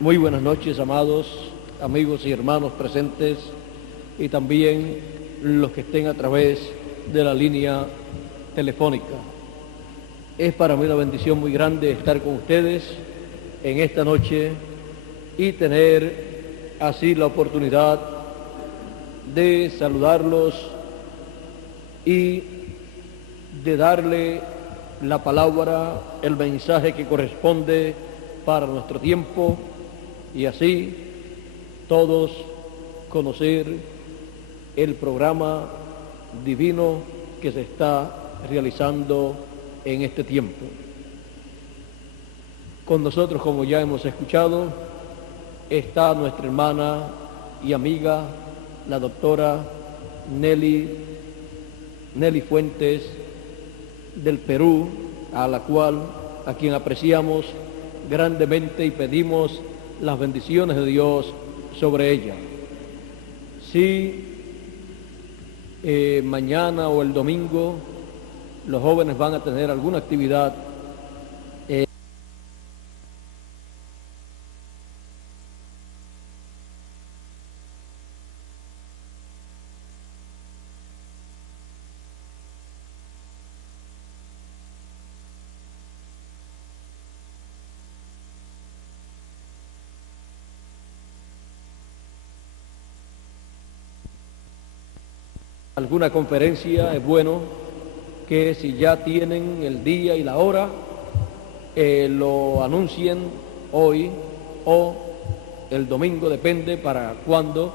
Muy buenas noches, amados amigos y hermanos presentes, y también los que estén a través de la línea telefónica. Es para mí una bendición muy grande estar con ustedes en esta noche y tener así la oportunidad de saludarlos y de darle la palabra, el mensaje que corresponde para nuestro tiempo, y así todos conocer el programa divino que se está realizando en este tiempo. Con nosotros, como ya hemos escuchado, está nuestra hermana y amiga, la doctora Nelly Fuentes del Perú, a quien apreciamos grandemente y pedimos las bendiciones de Dios sobre ella. Si mañana o el domingo los jóvenes van a tener alguna actividad, alguna conferencia, es bueno que si ya tienen el día y la hora, lo anuncien hoy o el domingo, depende para cuando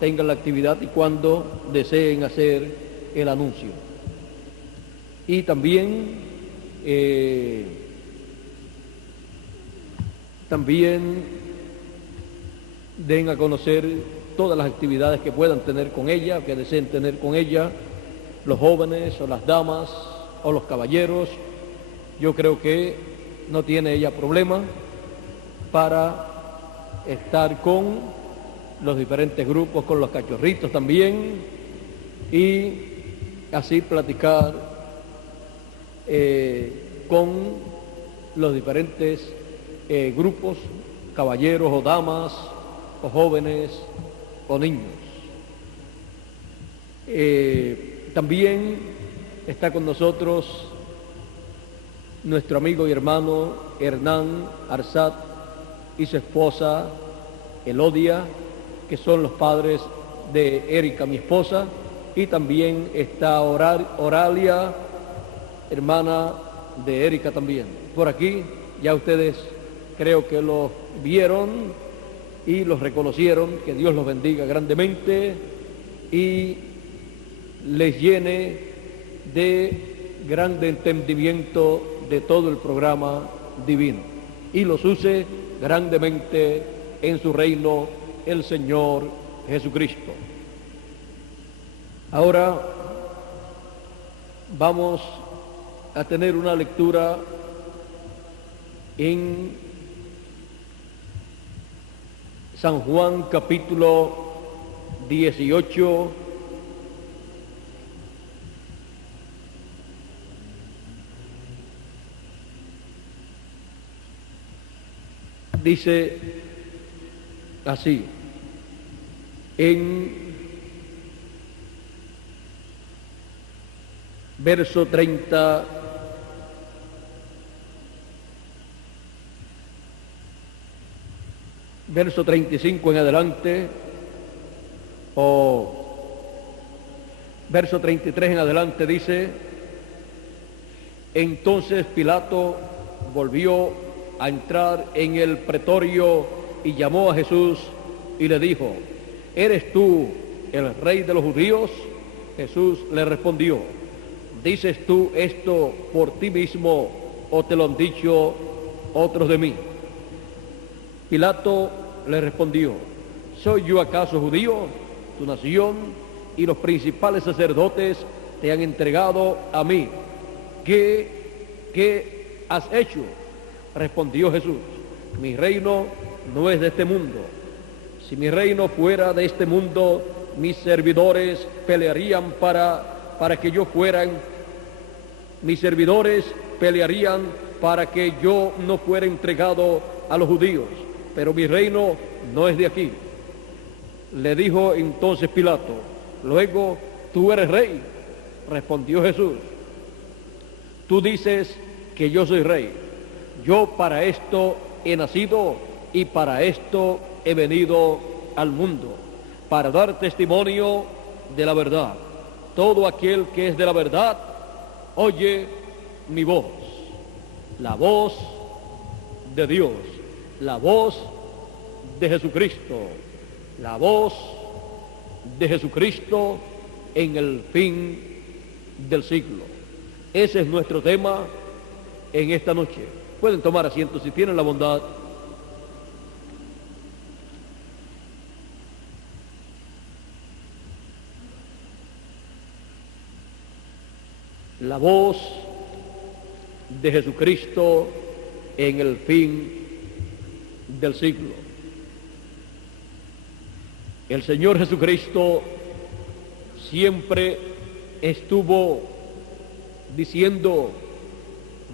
tengan la actividad y cuando deseen hacer el anuncio. Y también den a conocer todas las actividades que puedan tener con ella, que deseen tener con ella, los jóvenes o las damas o los caballeros. Yo creo que no tiene ella problema para estar con los diferentes grupos, con los cachorritos también, y así platicar con los diferentes grupos, caballeros o damas o jóvenes o niños. También está con nosotros nuestro amigo y hermano Hernán Arzat y su esposa Elodia, que son los padres de Erika, mi esposa, y también está Oralia, hermana de Erika también. Por aquí ya ustedes creo que los vieron y los reconocieron. Que Dios los bendiga grandemente y les llene de grande entendimiento de todo el programa divino y los use grandemente en su reino, el Señor Jesucristo. Ahora vamos a tener una lectura en San Juan capítulo 18, dice así, en verso 30, verso 35 en adelante, o verso 33 en adelante, dice: entonces Pilato volvió a entrar en el pretorio y llamó a Jesús y le dijo: ¿eres tú el rey de los judíos? Jesús le respondió: ¿dices tú esto por ti mismo o te lo han dicho otros de mí? Pilato le respondió: ¿soy yo acaso judío? Tu nación y los principales sacerdotes te han entregado a mí. ¿Qué has hecho? Respondió Jesús: mi reino no es de este mundo. Si mi reino fuera de este mundo, mis servidores pelearían para que yo fueran. Mis servidores pelearían para que yo no fuera entregado a los judíos. pero mi reino no es de aquí. Le dijo entonces Pilato, luego, ¿tú eres rey? Respondió Jesús, tú dices que yo soy rey. Yo para esto he nacido y para esto he venido al mundo, para dar testimonio de la verdad. Todo aquel que es de la verdad, oye mi voz, la voz de Dios, la voz de Jesucristo, la voz de Jesucristo en el fin del siglo. Ese es nuestro tema en esta noche. Pueden tomar asiento si tienen la bondad. La voz de Jesucristo en el fin del siglo. El Señor Jesucristo siempre estuvo diciendo,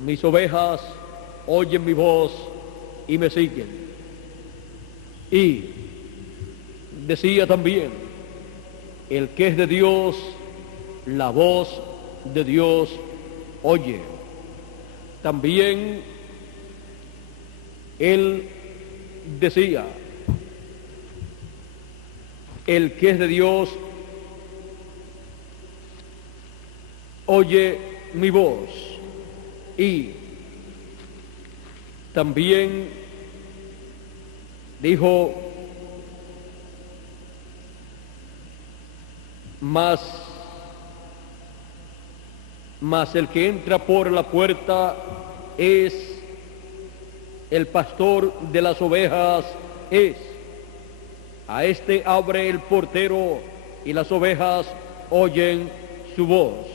mis ovejas oyen mi voz y me siguen. Y decía también, el que es de Dios, la voz de Dios oye. También él decía, el que es de Dios oye mi voz. Y también dijo, mas el que entra por la puerta es el pastor de las ovejas, a este abre el portero y las ovejas oyen su voz,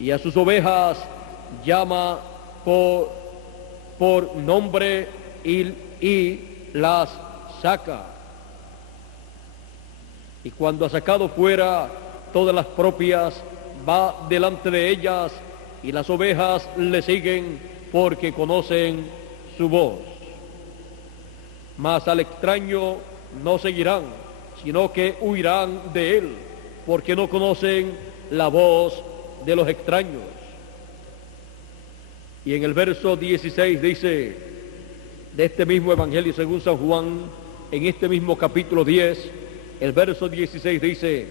y a sus ovejas llama por nombre y las saca. Y cuando ha sacado fuera todas las propias, va delante de ellas, y las ovejas le siguen porque conocen su voz. Mas al extraño no seguirán, sino que huirán de él, porque no conocen la voz de los extraños. Y en el verso 16 dice, de este mismo Evangelio según San Juan, en este mismo capítulo 10, el verso 16 dice,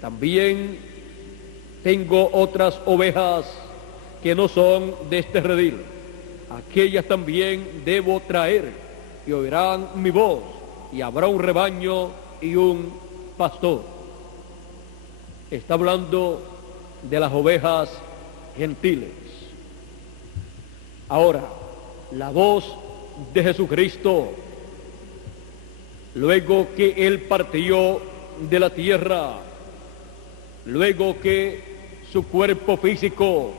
también tengo otras ovejas que no son de este redil, aquellas también debo traer, y oirán mi voz, y habrá un rebaño y un pastor. Está hablando de las ovejas gentiles. Ahora, la voz de Jesucristo, luego que él partió de la tierra, luego que su cuerpo físico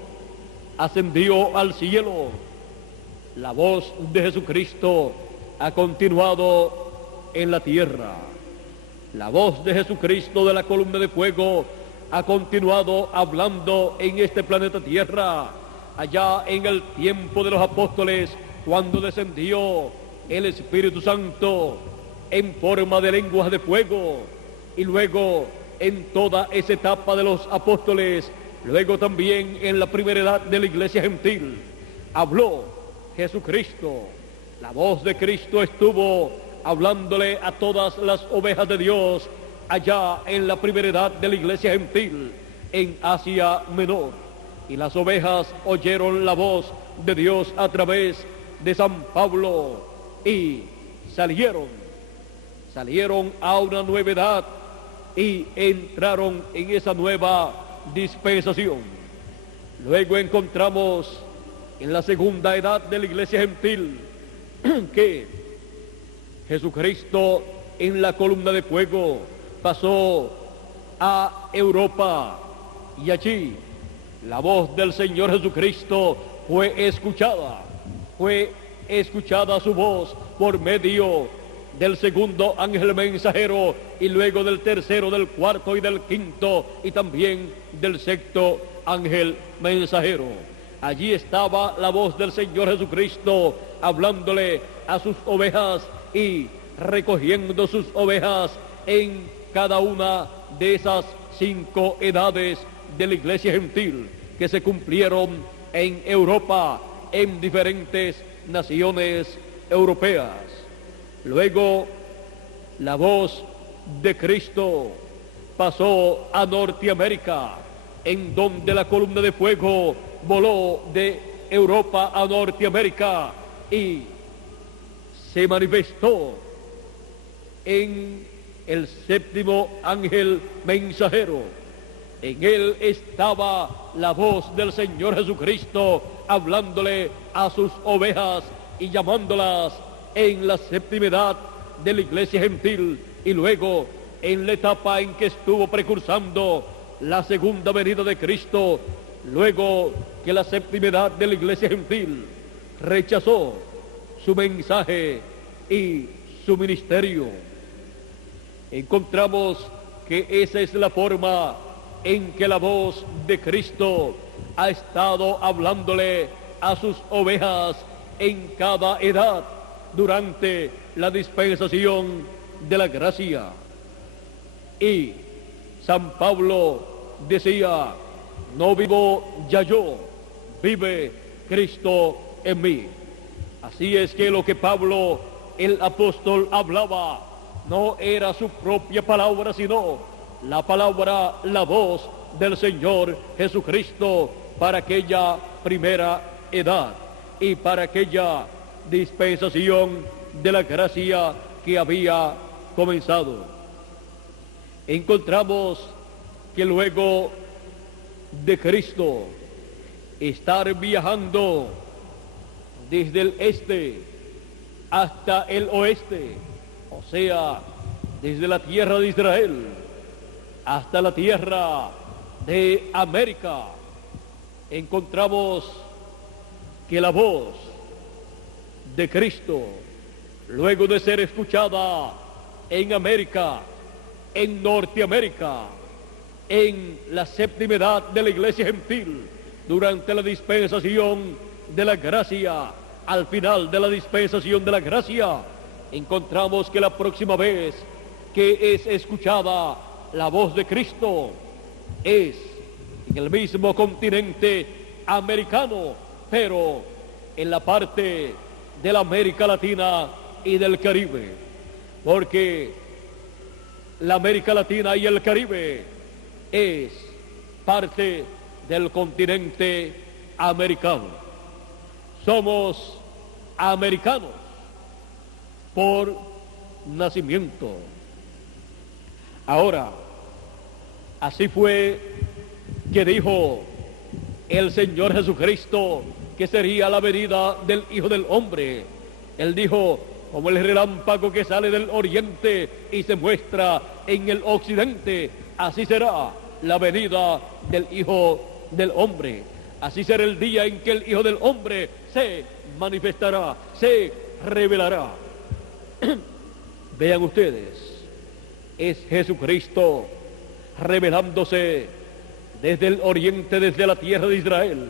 ascendió al cielo, la voz de Jesucristo ha continuado en la tierra. La voz de Jesucristo de la columna de fuego ha continuado hablando en este planeta Tierra, allá en el tiempo de los apóstoles, cuando descendió el Espíritu Santo en forma de lenguas de fuego, y luego en toda esa etapa de los apóstoles, luego también en la primera edad de la iglesia gentil, habló Jesucristo. La voz de Cristo estuvo hablándole a todas las ovejas de Dios allá en la primera edad de la iglesia gentil en Asia Menor, y las ovejas oyeron la voz de Dios a través de San Pablo y salieron a una nueva edad y entraron en esa nueva dispensación. Luego encontramos en la segunda edad de la iglesia gentil que Jesucristo en la columna de fuego pasó a Europa, y allí la voz del Señor Jesucristo fue escuchada su voz por medio del segundo ángel mensajero, y luego del tercero, del cuarto y del quinto, y también del sexto ángel mensajero. allí estaba la voz del Señor Jesucristo hablándole a sus ovejas y recogiendo sus ovejas en cada una de esas 5 edades de la iglesia gentil que se cumplieron en Europa, en diferentes naciones europeas. Luego, la voz de Cristo pasó a Norteamérica, en donde la columna de fuego voló de Europa a Norteamérica y se manifestó en el 7º ángel mensajero. En él estaba la voz del Señor Jesucristo hablándole a sus ovejas y llamándolas en la 7ª edad de la iglesia gentil, y luego en la etapa en que estuvo precursando la segunda venida de Cristo, luego que la 7ª edad de la iglesia gentil rechazó su mensaje y su ministerio. Encontramos que esa es la forma en que la voz de Cristo ha estado hablándole a sus ovejas en cada edad durante la dispensación de la gracia. Y San Pablo decía: no vivo ya yo, vive Cristo en mí. Así es que lo que Pablo, el apóstol, hablaba no era su propia palabra, sino la palabra, la voz del Señor Jesucristo para aquella primera edad y para aquella dispensación de la gracia que había comenzado. Encontramos que luego de Cristo estar viajando desde el este hasta el oeste, o sea, desde la tierra de Israel hasta la tierra de América, encontramos que la voz de Cristo, luego de ser escuchada en América, en Norteamérica, en la 7ª edad de la iglesia gentil, durante la dispensación de la gracia, al final de la dispensación de la gracia, encontramos que la próxima vez que es escuchada la voz de Cristo es en el mismo continente americano, pero en la parte de la América Latina y del Caribe, porque la América Latina y el Caribe es parte del continente americano. Somos americanos por nacimiento. Ahora, así fue que dijo el Señor Jesucristo que sería la venida del Hijo del Hombre. Él dijo: como el relámpago que sale del oriente y se muestra en el occidente, así será la venida del Hijo del Hombre. Así será el día en que el Hijo del Hombre se manifestará, se revelará. Vean ustedes, es Jesucristo revelándose desde el oriente, desde la tierra de Israel,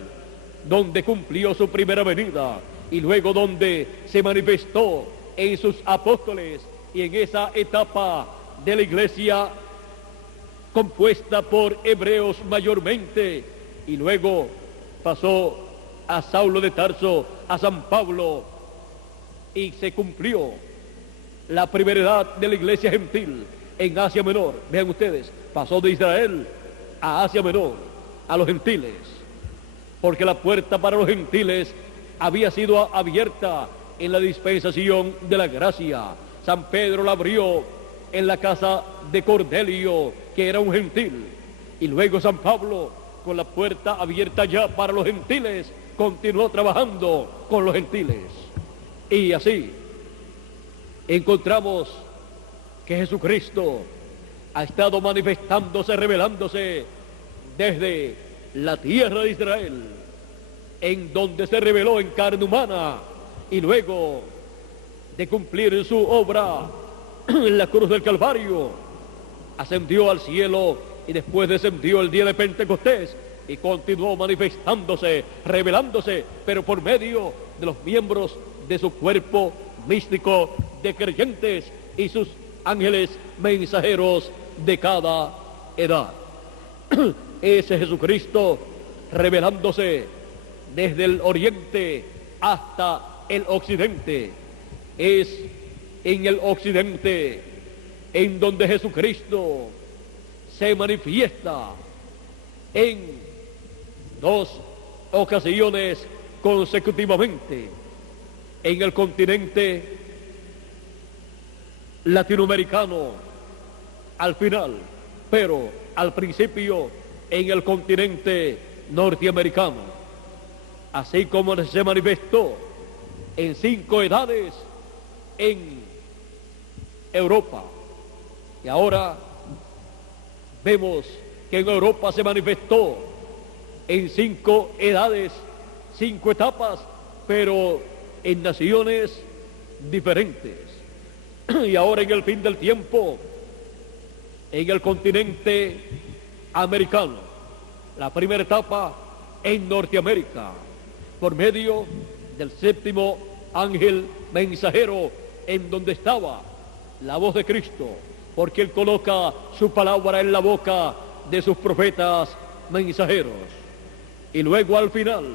donde cumplió su primera venida, y luego donde se manifestó en sus apóstoles y en esa etapa de la iglesia compuesta por hebreos mayormente, y luego pasó a Saulo de Tarso, a San Pablo, y se cumplió la primera edad de la iglesia gentil en Asia Menor. Vean ustedes, pasó de Israel a Asia Menor, a los gentiles, porque la puerta para los gentiles había sido abierta en la dispensación de la gracia. San Pedro la abrió en la casa de Cornelio, que era un gentil, y luego San Pablo, con la puerta abierta ya para los gentiles, continuó trabajando con los gentiles. Y así encontramos que Jesucristo ha estado manifestándose, revelándose desde la tierra de Israel, en donde se reveló en carne humana, y luego de cumplir su obra en la cruz del Calvario, ascendió al cielo y después descendió el día de Pentecostés, y continuó manifestándose, revelándose, pero por medio de los miembros de su cuerpo místico de creyentes y sus ángeles mensajeros de cada edad. Ese Jesucristo revelándose desde el oriente hasta el occidente. Es en el occidente en donde Jesucristo se manifiesta en 2 ocasiones consecutivamente: en el continente latinoamericano al final, pero al principio en el continente norteamericano, así como se manifestó en 5 edades en Europa. Y ahora vemos que en Europa se manifestó en 5 edades, 5 etapas, pero en naciones diferentes. Y ahora en el fin del tiempo, en el continente americano, la primera etapa en Norteamérica, por medio del 7º ángel mensajero, en donde estaba la voz de Cristo, porque Él coloca su palabra en la boca de sus profetas mensajeros. Y luego al final,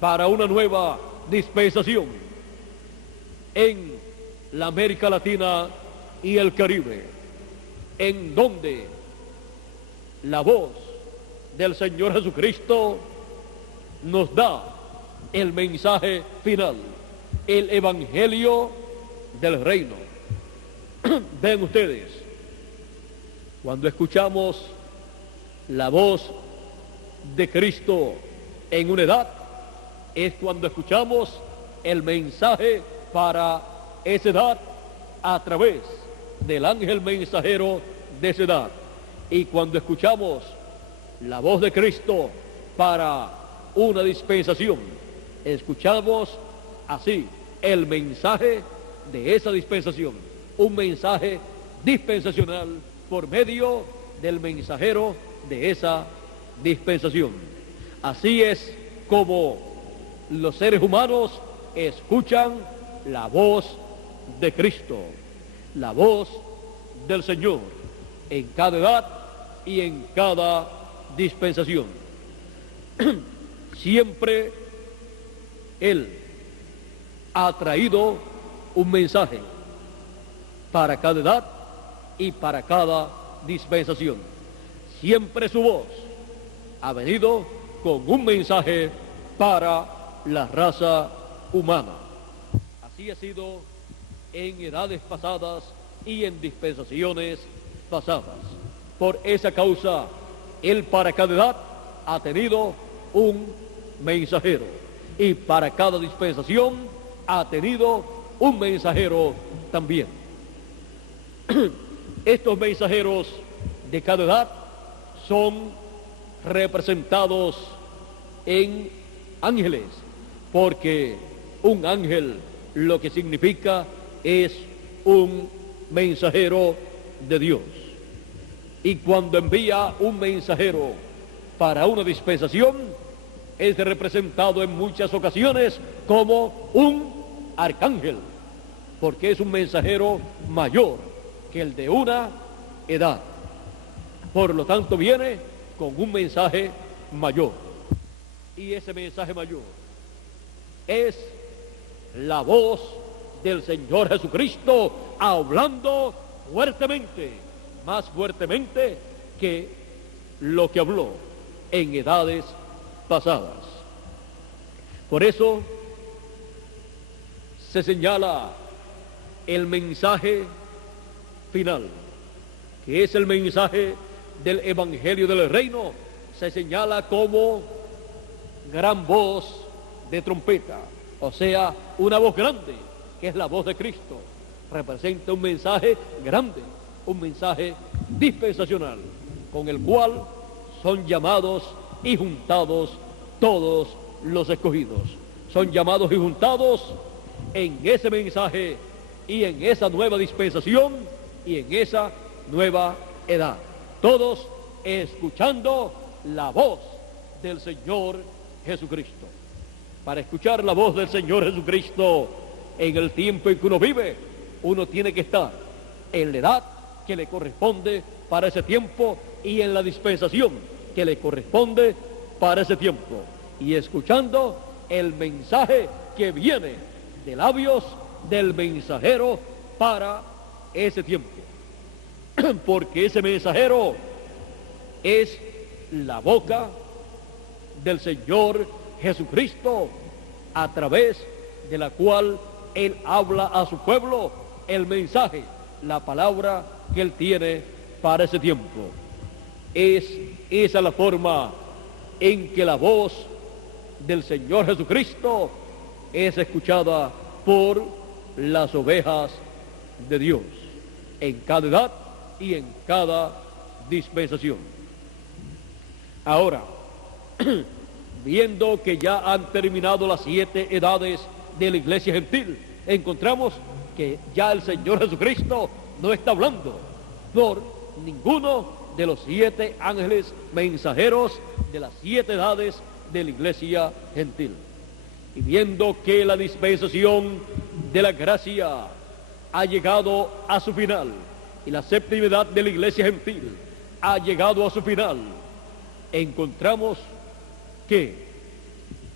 para una nueva dispensación en la América Latina y el Caribe, en donde la voz del Señor Jesucristo nos da el mensaje final, el evangelio del reino. Ven ustedes, cuando escuchamos la voz de Cristo en una edad, es cuando escuchamos el mensaje para esa edad a través del ángel mensajero de esa edad. Y cuando escuchamos la voz de Cristo para una dispensación, escuchamos así el mensaje de esa dispensación, un mensaje dispensacional por medio del mensajero de esa dispensación. Así es como los seres humanos escuchan la voz de Cristo, la voz del Señor, en cada edad y en cada dispensación. Siempre Él ha traído un mensaje para cada edad y para cada dispensación. Siempre su voz ha venido con un mensaje para la raza humana. Así ha sido en edades pasadas y en dispensaciones pasadas. Por esa causa, Él para cada edad ha tenido un mensajero, y para cada dispensación ha tenido un mensajero también. Estos mensajeros de cada edad son representados en ángeles, porque un ángel lo que significa es un mensajero de Dios. Y cuando envía un mensajero para una dispensación, es representado en muchas ocasiones como un arcángel, porque es un mensajero mayor que el de una edad. Por lo tanto, viene con un mensaje mayor. Y ese mensaje mayor es la voz del Señor Jesucristo hablando fuertemente, más fuertemente que lo que habló en edades pasadas. Por eso se señala el mensaje final, que es el mensaje del Evangelio del Reino, se señala como gran voz de trompeta, o sea, una voz grande, que es la voz de Cristo. Representa un mensaje grande, un mensaje dispensacional, con el cual son llamados y juntados todos los escogidos. Son llamados y juntados en ese mensaje y en esa nueva dispensación y en esa nueva edad. Todos escuchando la voz del Señor Jesucristo. Para escuchar la voz del Señor Jesucristo en el tiempo en que uno vive, uno tiene que estar en la edad que le corresponde para ese tiempo y en la dispensación que le corresponde para ese tiempo, y escuchando el mensaje que viene de labios del mensajero para ese tiempo, porque ese mensajero es la boca del Señor Jesucristo, a través de la cual Él habla a su pueblo el mensaje, la palabra que Él tiene para ese tiempo. Es esa la forma en que la voz del Señor Jesucristo es escuchada por las ovejas de Dios, en cada edad y en cada dispensación. Ahora, viendo que ya han terminado las 7 edades de la iglesia gentil, encontramos que ya el Señor Jesucristo no está hablando por ninguno de los 7 ángeles mensajeros de las 7 edades de la iglesia gentil. Y viendo que la dispensación de la gracia ha llegado a su final, y la 7ª edad de la iglesia gentil ha llegado a su final, encontramos que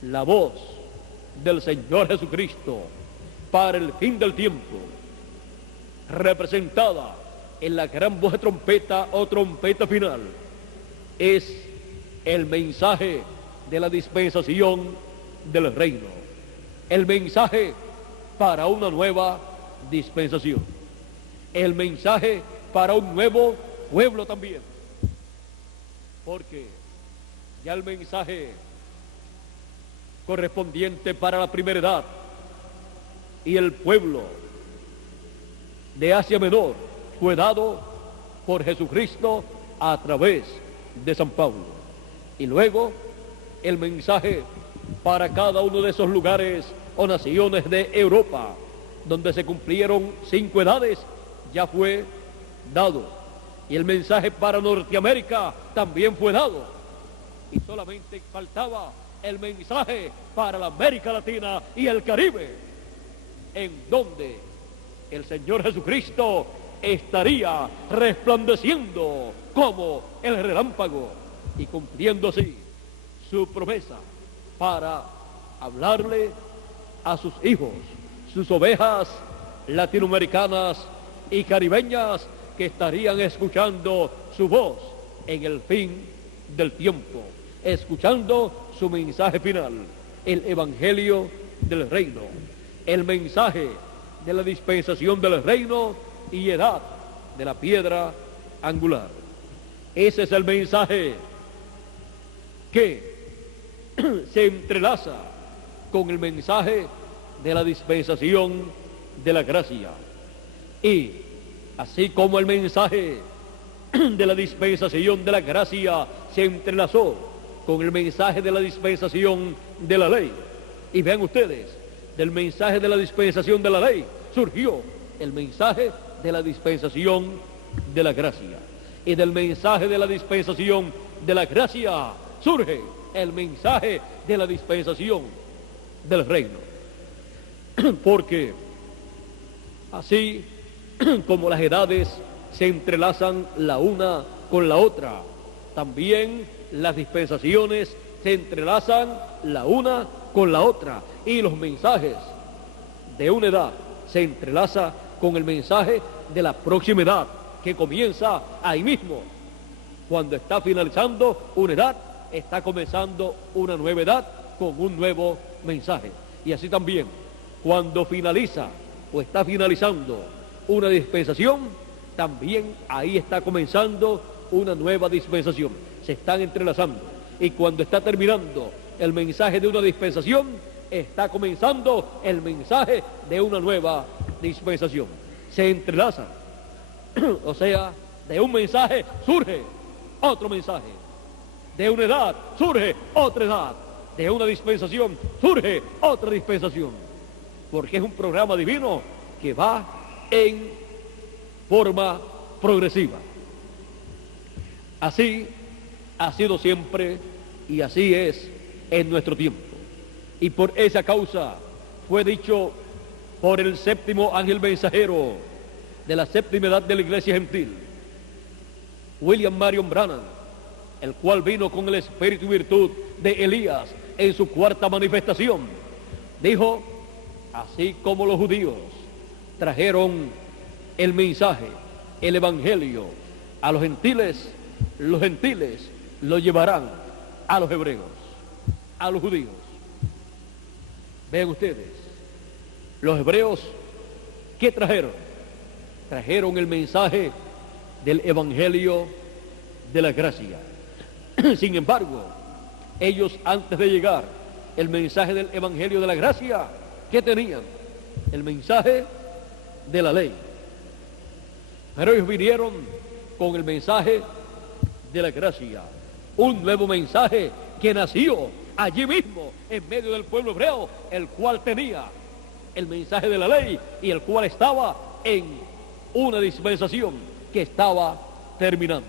la voz del Señor Jesucristo para el fin del tiempo, representada en la gran voz de trompeta o trompeta final, es el mensaje de la dispensación del reino, el mensaje para una nueva dispensación, el mensaje para un nuevo pueblo también, porque ya el mensaje correspondiente para la primera edad y el pueblo de Asia Menor fue dado por Jesucristo a través de San Pablo. Y luego el mensaje para cada uno de esos lugares o naciones de Europa, donde se cumplieron 5 edades, ya fue dado. Y el mensaje para Norteamérica también fue dado. Y solamente faltaba el mensaje para la América Latina y el Caribe, en donde el Señor Jesucristo estaría resplandeciendo como el relámpago y cumpliendo así su promesa para hablarle a sus hijos, sus ovejas latinoamericanas y caribeñas, que estarían escuchando su voz en el fin del tiempo, escuchando su mensaje final, el evangelio del reino, el mensaje de la dispensación del reino y edad de la piedra angular. Ese es el mensaje que se entrelaza con el mensaje de la dispensación de la gracia. Y así como el mensaje de la dispensación de la gracia se entrelazó con el mensaje de la dispensación de la ley, y vean ustedes, del mensaje de la dispensación de la ley surgió el mensaje de la dispensación de la gracia, y del mensaje de la dispensación de la gracia surge el mensaje de la dispensación del reino. Porque así como las edades se entrelazan la una con la otra, también las dispensaciones se entrelazan la una con la otra, y los mensajes de una edad se entrelaza con el mensaje de la próxima edad, que comienza ahí mismo. Cuando está finalizando una edad, está comenzando una nueva edad con un nuevo mensaje. Y así también, cuando finaliza o está finalizando una dispensación, también ahí está comenzando una nueva dispensación. Se están entrelazando. Y cuando está terminando el mensaje de una dispensación, está comenzando el mensaje de una nueva dispensación. Se entrelazan. O sea, de un mensaje surge otro mensaje. De una edad surge otra edad. De una dispensación surge otra dispensación. Porque es un programa divino que va en forma progresiva. Así Ha sido siempre y así es en nuestro tiempo. Y por esa causa fue dicho por el séptimo ángel mensajero de la séptima edad de la iglesia gentil, William Marion Branham, el cual vino con el espíritu y virtud de Elías en su cuarta manifestación. Dijo: así como los judíos trajeron el mensaje, el evangelio a los gentiles lo llevarán a los hebreos, a los judíos. Vean ustedes, los hebreos, ¿qué trajeron? Trajeron el mensaje del evangelio de la gracia. Sin embargo, ellos, antes de llegar el mensaje del evangelio de la gracia, ¿qué tenían? El mensaje de la ley. Pero ellos vinieron con el mensaje de la gracia, un nuevo mensaje que nació allí mismo en medio del pueblo hebreo, el cual tenía el mensaje de la ley y el cual estaba en una dispensación que estaba terminando.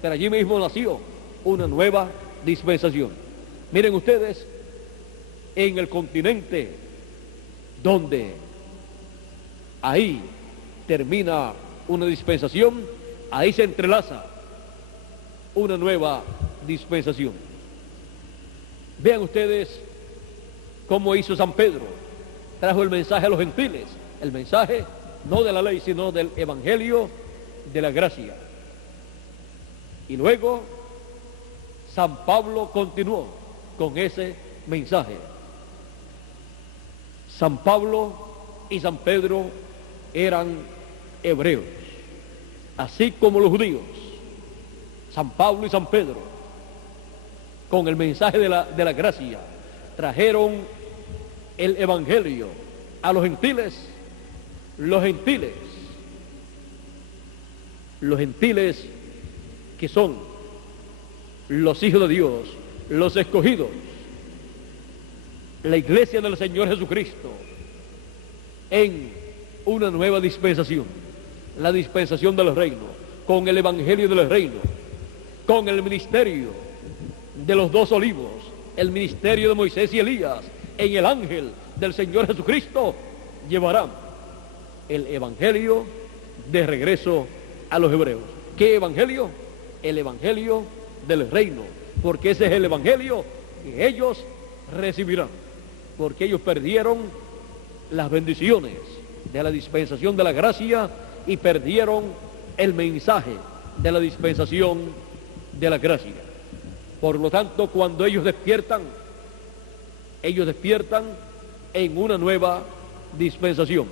Pero allí mismo nació una nueva dispensación. Miren ustedes, en el continente donde ahí termina una dispensación, ahí se entrelaza una nueva dispensación. Vean ustedes cómo hizo San Pedro. Trajo el mensaje a los gentiles, el mensaje no de la ley, sino del evangelio de la gracia. Y luego San Pablo continuó con ese mensaje. San Pablo y San Pedro eran hebreos, así como los judíos. San Pablo y San Pedro, con el mensaje de la gracia, trajeron el evangelio a los gentiles. Los gentiles que son los hijos de Dios, los escogidos, la iglesia del Señor Jesucristo, en una nueva dispensación, la dispensación del reino, con el evangelio del reino, con el ministerio de los dos olivos, el ministerio de Moisés y Elías, en el ángel del Señor Jesucristo, llevarán el evangelio de regreso a los hebreos. ¿Qué evangelio? El evangelio del reino, porque ese es el evangelio que ellos recibirán, porque ellos perdieron las bendiciones de la dispensación de la gracia y perdieron el mensaje de la dispensación de la gracia. Por lo tanto, cuando ellos despiertan en una nueva dispensación,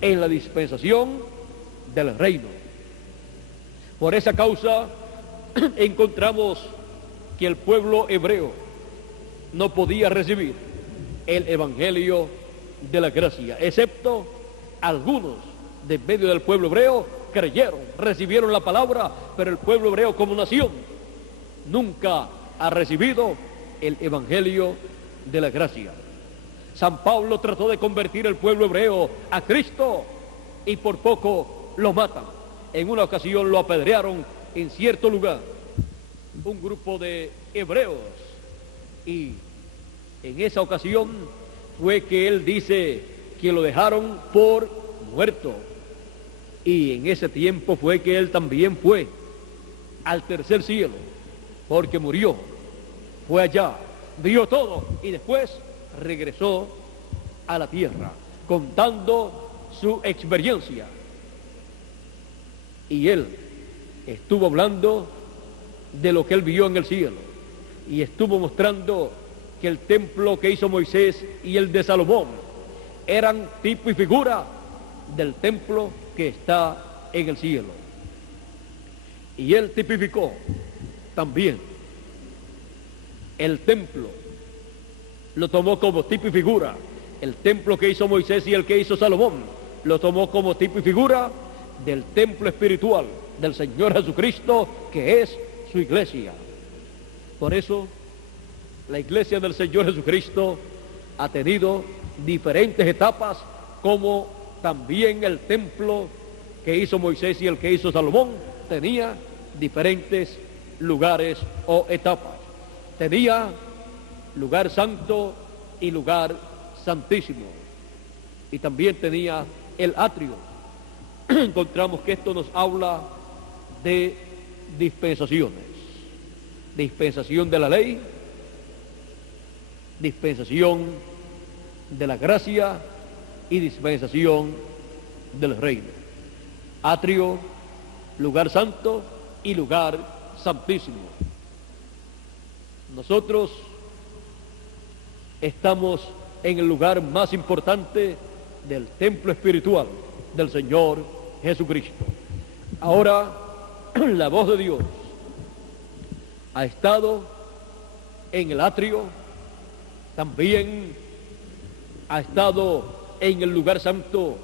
en la dispensación del reino. Por esa causa encontramos que el pueblo hebreo no podía recibir el evangelio de la gracia, excepto algunos de medio del pueblo hebreo creyeron, recibieron la palabra, pero el pueblo hebreo como nación nunca ha recibido el evangelio de la gracia. San Pablo trató de convertir el pueblo hebreo a Cristo y por poco lo matan. En una ocasión lo apedrearon en cierto lugar, un grupo de hebreos, y en esa ocasión fue que él dice que lo dejaron por muerto, y en ese tiempo fue que él también fue al tercer cielo, porque murió, fue allá, dio todo y después regresó a la tierra contando su experiencia. Y él estuvo hablando de lo que él vio en el cielo y estuvo mostrando que el templo que hizo Moisés y el de Salomón eran tipo y figura del templo que está en el cielo. Y él tipificó también el templo, lo tomó como tipo y figura. El templo que hizo Moisés y el que hizo Salomón lo tomó como tipo y figura del templo espiritual del Señor Jesucristo, que es su iglesia. Por eso la iglesia del Señor Jesucristo ha tenido diferentes etapas, como también el templo que hizo Moisés y el que hizo Salomón tenía diferentes lugares o etapas. Tenía lugar santo y lugar santísimo. Y también tenía el atrio. Encontramos que esto nos habla de dispensaciones. Dispensación de la ley, dispensación de la gracia y dispensación del reino. Atrio, lugar santo y lugar santísimo. Nosotros estamos en el lugar más importante del templo espiritual del Señor Jesucristo. Ahora, la voz de Dios ha estado en el atrio, también ha estado en el lugar santo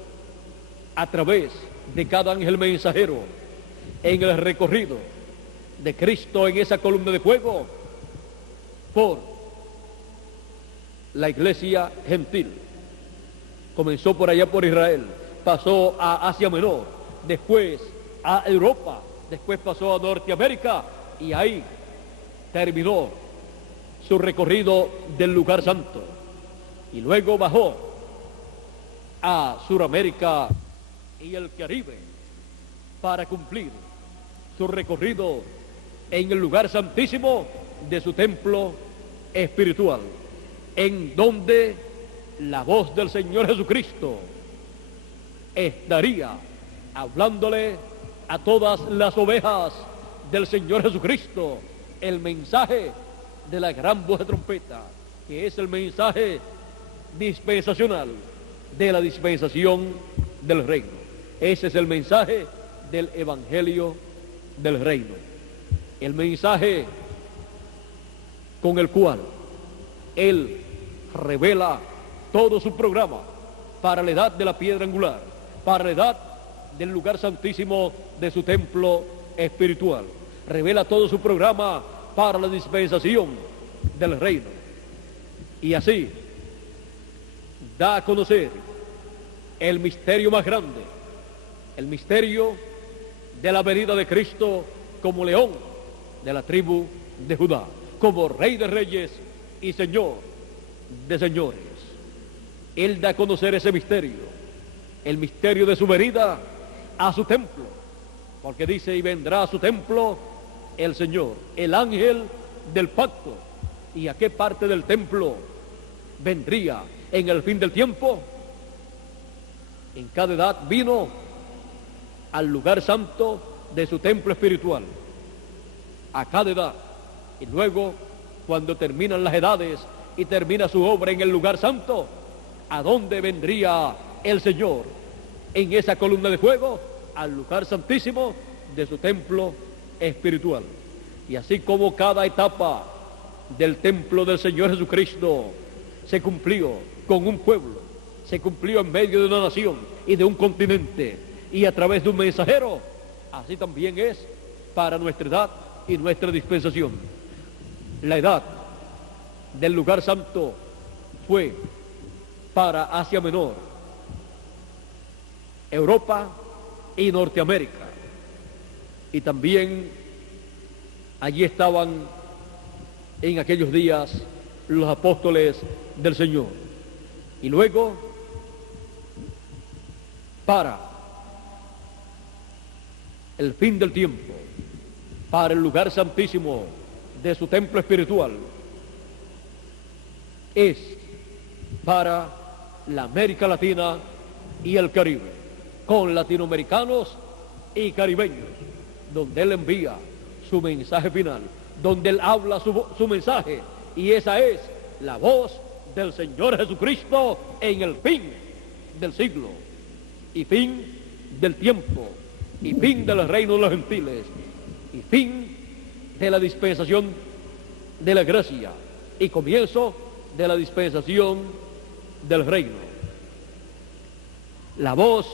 a través de cada ángel mensajero en el recorrido de Cristo en esa columna de fuego por la iglesia gentil. Comenzó por allá por Israel, pasó a Asia Menor, después a Europa, después pasó a Norteamérica y ahí terminó su recorrido del lugar santo. Y luego bajó a Suramérica y el Caribe para cumplir su recorrido en el lugar santísimo de su templo espiritual, en donde la voz del Señor Jesucristo estaría hablándole a todas las ovejas del Señor Jesucristo el mensaje de la gran voz de trompeta, que es el mensaje dispensacional de la dispensación del reino. Ese es el mensaje del evangelio del reino, el mensaje con el cual Él revela todo su programa para la edad de la piedra angular, para la edad del lugar santísimo de su templo espiritual. Revela todo su programa para la dispensación del reino. Y así da a conocer el misterio más grande, el misterio de la venida de Cristo como león de la tribu de Judá, como Rey de reyes y Señor de señores. Él da a conocer ese misterio, el misterio de su venida a su templo, porque dice: y vendrá a su templo el Señor, el ángel del pacto. ¿Y a qué parte del templo vendría en el fin del tiempo? En cada edad vino al lugar santo de su templo espiritual, a cada edad. Y luego, cuando terminan las edades y termina su obra en el lugar santo, ¿a dónde vendría el Señor? En esa columna de fuego, al lugar santísimo de su templo espiritual. Y así como cada etapa del templo del Señor Jesucristo se cumplió con un pueblo, se cumplió en medio de una nación y de un continente y a través de un mensajero, así también es para nuestra edad y nuestra dispensación. La edad del lugar santo fue para Asia Menor, Europa y Norteamérica. Y también allí estaban en aquellos días los apóstoles del Señor. Y luego, para el fin del tiempo, para el lugar santísimo de su templo espiritual, es para la América Latina y el Caribe, con latinoamericanos y caribeños, donde Él envía su mensaje final, donde Él habla su mensaje, y esa es la voz del Señor Jesucristo en el fin del siglo, y fin del tiempo, y fin del reino de los gentiles, y fin de la dispensación de la gracia, y comienzo de la dispensación del reino. La voz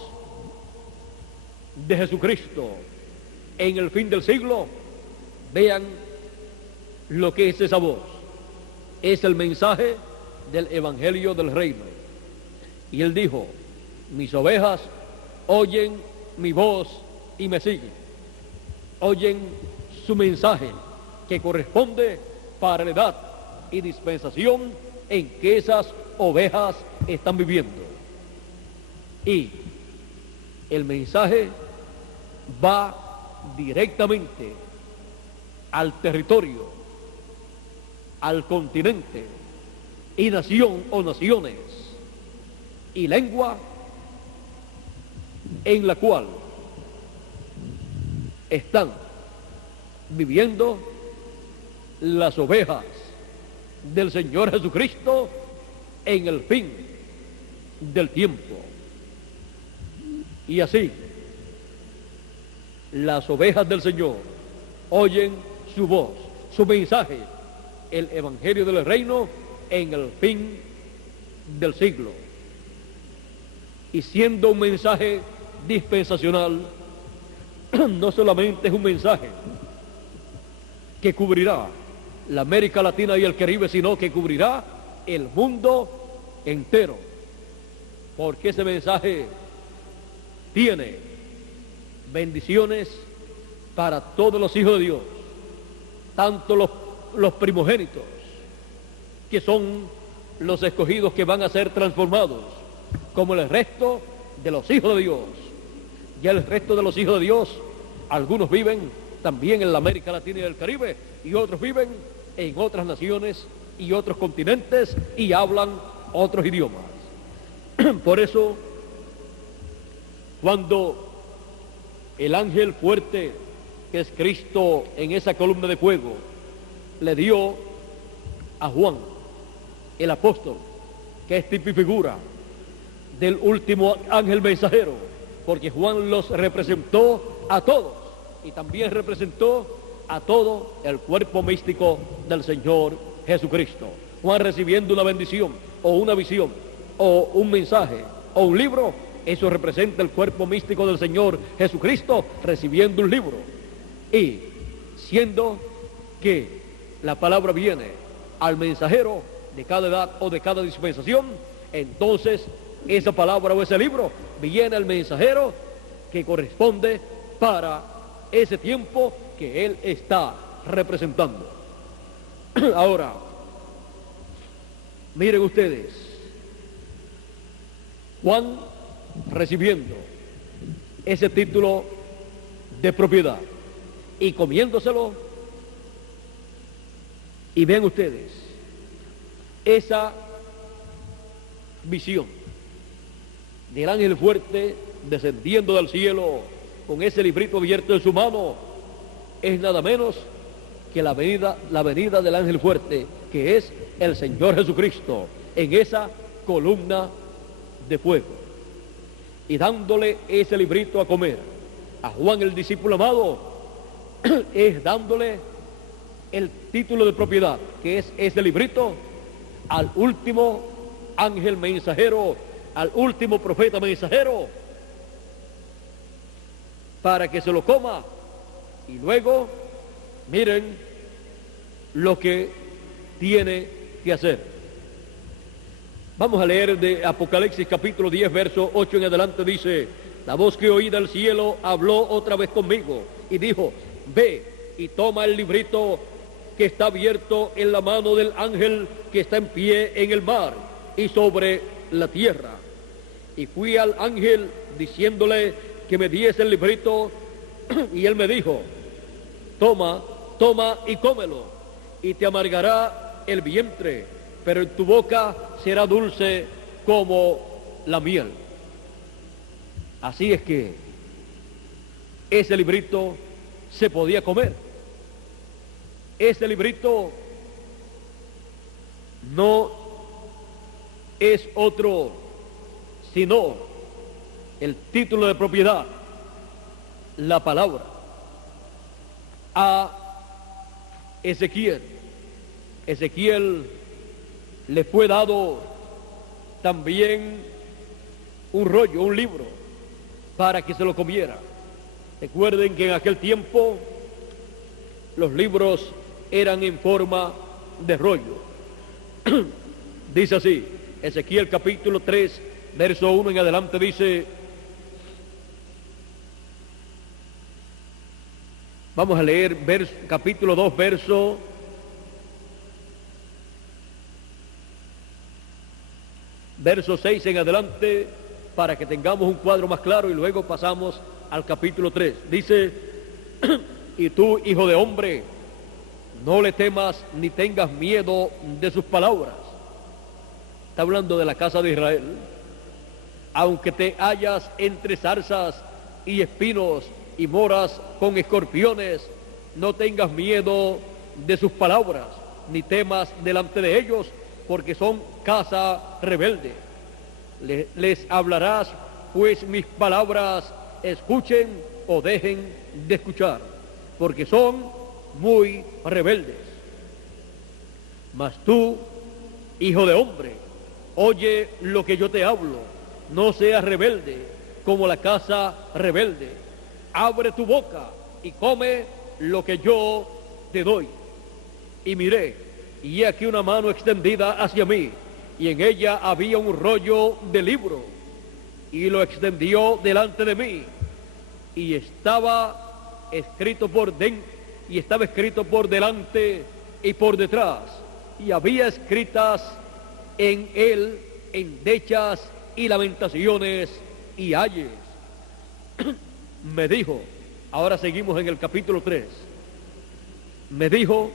de Jesucristo en el fin del siglo, vean lo que es esa voz. Es el mensaje del evangelio del reino. Y Él dijo: mis ovejas oyen mi voz y me siguen. Oyen su mensaje que corresponde para la edad y dispensación en que esas ovejas están viviendo. Y el mensaje va directamente al territorio, al continente y nación o naciones y lengua en la cual están viviendo las ovejas del Señor Jesucristo en el fin del tiempo. Y así, las ovejas del Señor oyen su voz, su mensaje, el Evangelio del Reino en el fin del siglo. Y siendo un mensaje dispensacional, no solamente es un mensaje que cubrirá la América Latina y el Caribe, sino que cubrirá el mundo entero, porque ese mensaje tiene bendiciones para todos los hijos de Dios, tanto los primogénitos, que son los escogidos que van a ser transformados, como el resto de los hijos de Dios. Ya el resto de los hijos de Dios, algunos viven también en la América Latina y el Caribe, y otros viven en otras naciones y otros continentes y hablan otros idiomas. Por eso, cuando el ángel fuerte, que es Cristo en esa columna de fuego, le dio a Juan, el apóstol, que es tipo y figura del último ángel mensajero, porque Juan los representó a todos y también representó a todo el cuerpo místico del Señor Jesucristo. Juan recibiendo una bendición o una visión o un mensaje o un libro, eso representa el cuerpo místico del Señor Jesucristo recibiendo un libro. Y siendo que la palabra viene al mensajero de cada edad o de cada dispensación, entonces esa palabra o ese libro viene al mensajero que corresponde para ese tiempo que él está representando. Ahora, miren ustedes, Juan recibiendo ese título de propiedad y comiéndoselo, y vean ustedes esa visión del ángel fuerte descendiendo del cielo con ese librito abierto en su mano, es nada menos que la venida del ángel fuerte, que es el Señor Jesucristo, en esa columna de fuego, y dándole ese librito a comer a Juan, el discípulo amado, es dándole el título de propiedad, que es ese librito, al último ángel mensajero, al último profeta mensajero, para que se lo coma. Y luego, miren lo que tiene que hacer. Vamos a leer de Apocalipsis capítulo 10, verso 8 en adelante. Dice: la voz que oí del cielo habló otra vez conmigo y dijo: ve y toma el librito que está abierto en la mano del ángel que está en pie en el mar y sobre la tierra. Y fui al ángel diciéndole que me diese el librito, y él me dijo: toma y cómelo, y te amargará el vientre, pero en tu boca será dulce como la miel. Así es que ese librito se podía comer. Ese librito no es otro sino el título de propiedad, la palabra. A Ezequiel le fue dado también un rollo, un libro, para que se lo comiera. Recuerden que en aquel tiempo los libros eran en forma de rollo. Dice así, Ezequiel capítulo 3, verso 1 en adelante, dice: Vamos a leer capítulo 2, verso 6 en adelante, para que tengamos un cuadro más claro, y luego pasamos al capítulo 3. Dice: y tú, hijo de hombre, no le temas ni tengas miedo de sus palabras. Está hablando de la casa de Israel. Aunque te hallas entre zarzas y espinos y moras con escorpiones, no tengas miedo de sus palabras, ni temas delante de ellos, porque son casa rebelde. Les hablarás, pues mis palabras escuchen o dejen de escuchar, porque son muy rebeldes. Mas tú, hijo de hombre, oye lo que yo te hablo, no seas rebelde como la casa rebelde. Abre tu boca y come lo que yo te doy. Y miré, y he aquí una mano extendida hacia mí, y en ella había un rollo de libro, y lo extendió delante de mí, y estaba escrito por delante y por detrás, y había escritas en él endechas y lamentaciones y ayes. Me dijo, ahora seguimos en el capítulo 3, me dijo: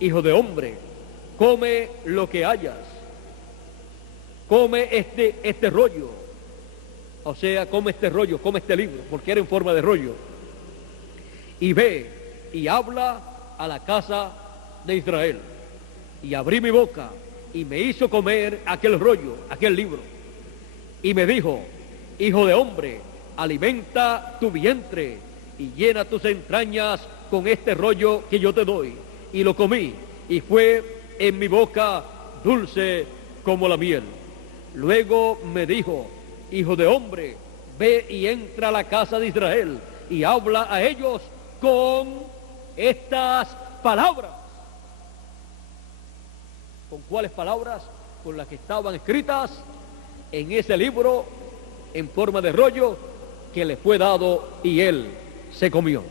hijo de hombre, come lo que hayas, come este rollo, o sea, come este rollo, come este libro, porque era en forma de rollo, y ve y habla a la casa de Israel. Y abrí mi boca y me hizo comer aquel rollo, aquel libro, y me dijo: hijo de hombre, alimenta tu vientre y llena tus entrañas con este rollo que yo te doy. Y lo comí, y fue en mi boca dulce como la miel. Luego me dijo: hijo de hombre, ve y entra a la casa de Israel y habla a ellos con estas palabras. ¿Con cuáles palabras? Con las que estaban escritas en ese libro en forma de rollo que le fue dado, y él se comió.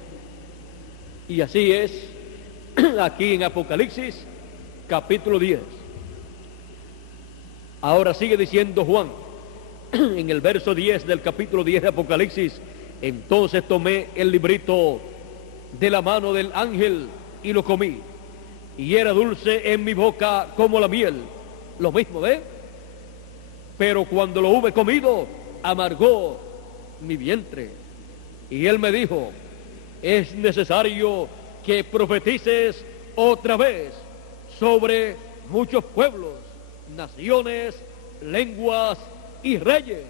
Y así es aquí en Apocalipsis capítulo 10. Ahora sigue diciendo Juan en el verso 10 del capítulo 10 de Apocalipsis: entonces tomé el librito de la mano del ángel y lo comí, y era dulce en mi boca como la miel. Lo mismo, ¿ve? Pero cuando lo hube comido, amargó mi vientre. Y él me dijo: es necesario que profetices otra vez sobre muchos pueblos, naciones, lenguas y reyes.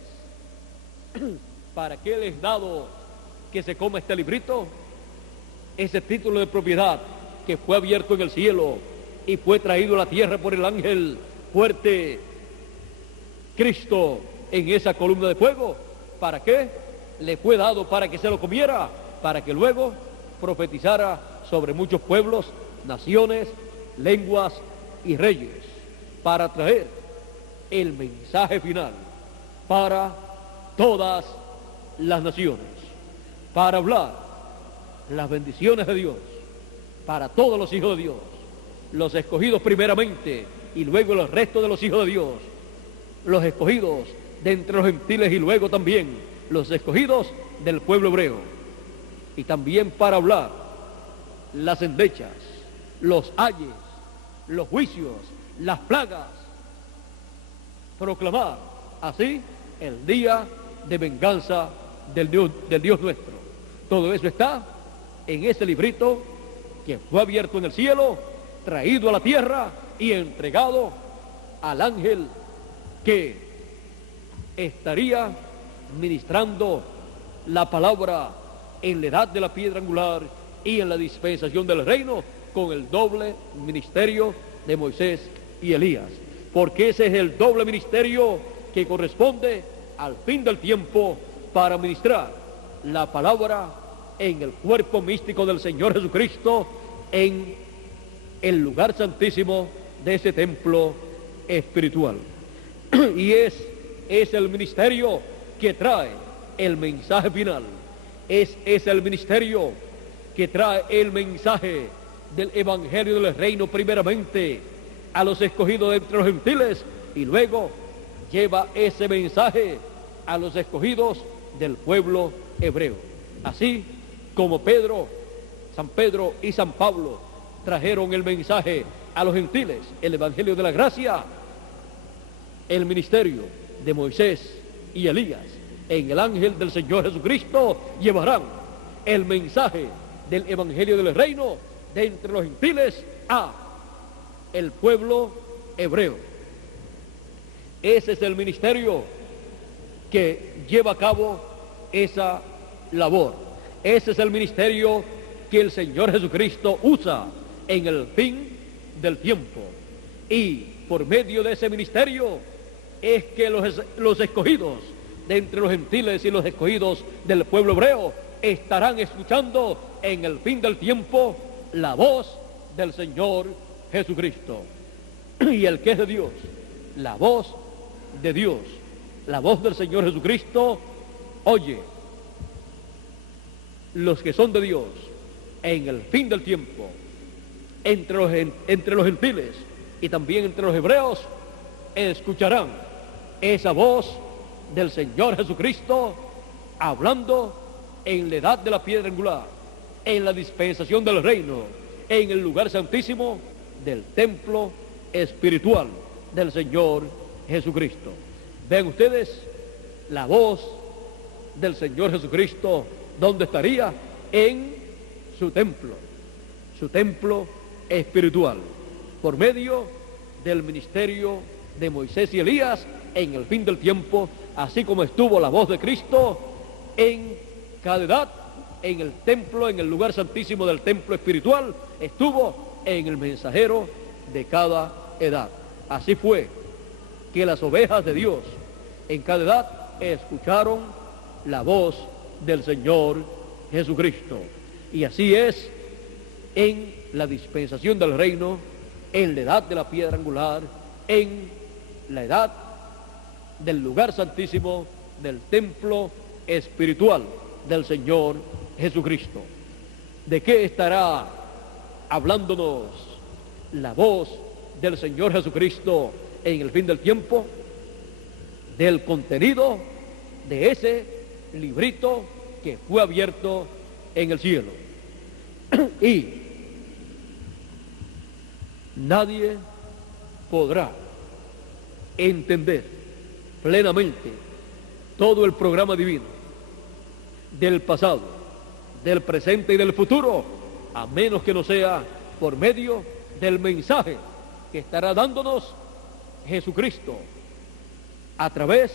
¿Para qué les he dado que se coma este librito? Ese título de propiedad que fue abierto en el cielo y fue traído a la tierra por el ángel fuerte, Cristo, en esa columna de fuego. ¿Para qué? Le fue dado para que se lo comiera, para que luego profetizara sobre muchos pueblos, naciones, lenguas y reyes, para traer el mensaje final para todas las naciones, para hablar las bendiciones de Dios para todos los hijos de Dios, los escogidos primeramente y luego el resto de los hijos de Dios, los escogidos de entre los gentiles y luego también los escogidos del pueblo hebreo, y también para hablar las endechas, los ayes, los juicios, las plagas, proclamar así el día de venganza del Dios nuestro. Todo eso está en ese librito que fue abierto en el cielo, traído a la tierra y entregado al ángel que estaría ministrando la palabra en la edad de la piedra angular y en la dispensación del reino, con el doble ministerio de Moisés y Elías, porque ese es el doble ministerio que corresponde al fin del tiempo para ministrar la palabra en el cuerpo místico del Señor Jesucristo, en el lugar santísimo de ese templo espiritual. Y es el ministerio que trae el mensaje final, es el ministerio que trae el mensaje del evangelio del reino primeramente a los escogidos de entre los gentiles y luego lleva ese mensaje a los escogidos del pueblo hebreo. Así como San Pedro y San Pablo trajeron el mensaje a los gentiles, el evangelio de la gracia, el ministerio de Moisés y Elías en el ángel del Señor Jesucristo llevarán el mensaje del evangelio del reino de entre los gentiles a el pueblo hebreo. Ese es el ministerio que lleva a cabo esa labor. Ese es el ministerio que el Señor Jesucristo usa en el fin del tiempo. Y por medio de ese ministerio es que los escogidos de entre los gentiles y los escogidos del pueblo hebreo estarán escuchando en el fin del tiempo la voz del Señor Jesucristo. Y el que es de Dios, la voz de Dios, la voz del Señor Jesucristo, oye, los que son de Dios en el fin del tiempo, entre los gentiles y también entre los hebreos, escucharán esa voz del Señor Jesucristo hablando en la edad de la piedra angular, en la dispensación del reino, en el lugar santísimo del templo espiritual del Señor Jesucristo. Ven ustedes la voz del Señor Jesucristo, ¿dónde estaría? En su templo espiritual, por medio del ministerio de Moisés y Elías en el fin del tiempo, así como estuvo la voz de Cristo en cada edad, en el templo, en el lugar santísimo del templo espiritual, estuvo en el mensajero de cada edad. Así fue que las ovejas de Dios en cada edad escucharon la voz del Señor Jesucristo. Y así es en la dispensación del reino, en la edad de la piedra angular, en la edad del lugar santísimo del templo espiritual del Señor Jesucristo. ¿De qué estará hablándonos la voz del Señor Jesucristo en el fin del tiempo? Del contenido de ese librito que fue abierto en el cielo. Y nadie podrá entender plenamente todo el programa divino del pasado, del presente y del futuro, a menos que no sea por medio del mensaje que estará dándonos Jesucristo a través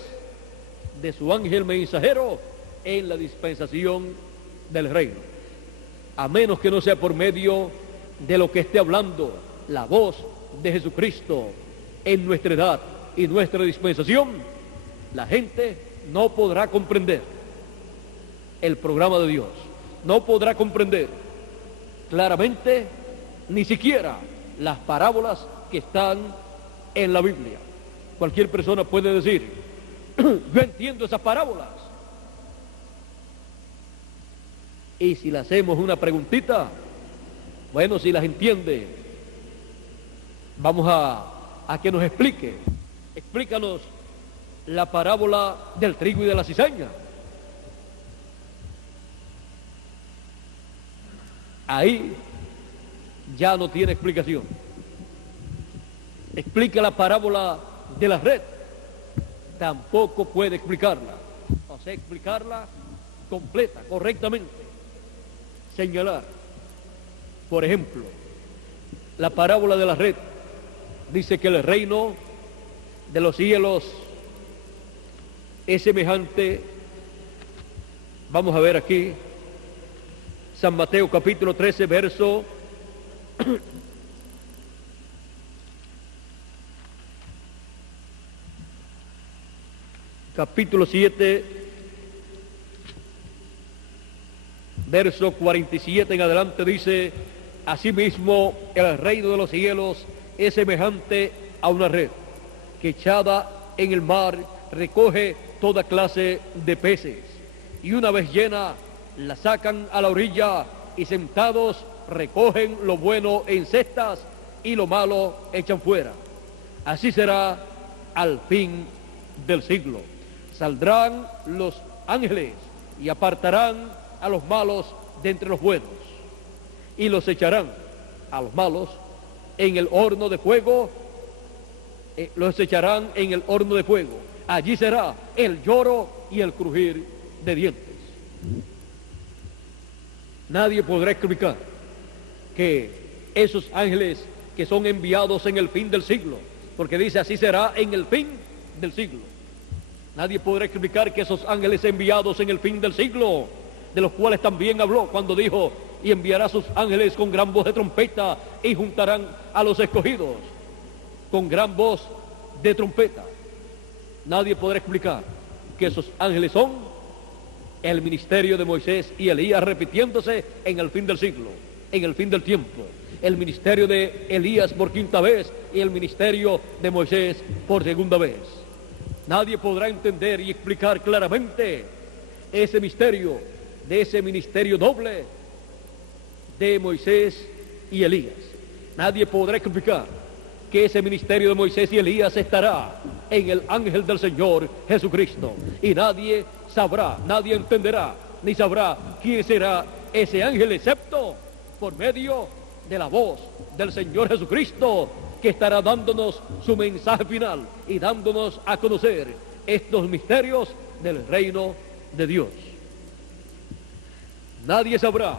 de su ángel mensajero en la dispensación del reino. A menos que no sea por medio de lo que esté hablando la voz de Jesucristo en nuestra edad y nuestra dispensación, la gente no podrá comprender el programa de Dios, no podrá comprender claramente ni siquiera las parábolas que están en la Biblia. Cualquier persona puede decir, yo entiendo esas parábolas. Y si le hacemos una preguntita, bueno, si las entiende, vamos a que nos explique. Explícanos la parábola del trigo y de la cizaña. Ahí ya no tiene explicación. Explica la parábola de la red, tampoco puede explicarla, o sea, explicarla completa, correctamente. Señalar, por ejemplo, la parábola de la red dice que el reino de los cielos es semejante, vamos a ver aquí, San Mateo capítulo 13, verso capítulo 7, verso 47 en adelante dice, asimismo el reino de los cielos es semejante a una red que echada en el mar recoge toda clase de peces, y una vez llena la sacan a la orilla y sentados recogen lo bueno en cestas y lo malo echan fuera. Así será al fin del siglo. Saldrán los ángeles y apartarán a los malos de entre los buenos y los echarán a los malos en el horno de fuego, los echarán en el horno de fuego. Allí será el lloro y el crujir de dientes. Nadie podrá explicar que esos ángeles que son enviados en el fin del siglo, porque dice así será en el fin del siglo. Nadie podrá explicar que esos ángeles enviados en el fin del siglo, de los cuales también habló cuando dijo, y enviará a sus ángeles con gran voz de trompeta y juntarán a los escogidos con gran voz de trompeta. Nadie podrá explicar que esos ángeles son el ministerio de Moisés y Elías repitiéndose en el fin del siglo, en el fin del tiempo. El ministerio de Elías por quinta vez y el ministerio de Moisés por segunda vez. Nadie podrá entender y explicar claramente ese misterio, de ese ministerio doble de Moisés y Elías. Nadie podrá explicar que ese ministerio de Moisés y Elías estará en el ángel del Señor Jesucristo. Y nadie sabrá, nadie entenderá, ni sabrá quién será ese ángel, excepto por medio de la voz del Señor Jesucristo, que estará dándonos su mensaje final y dándonos a conocer estos misterios del reino de Dios. Nadie sabrá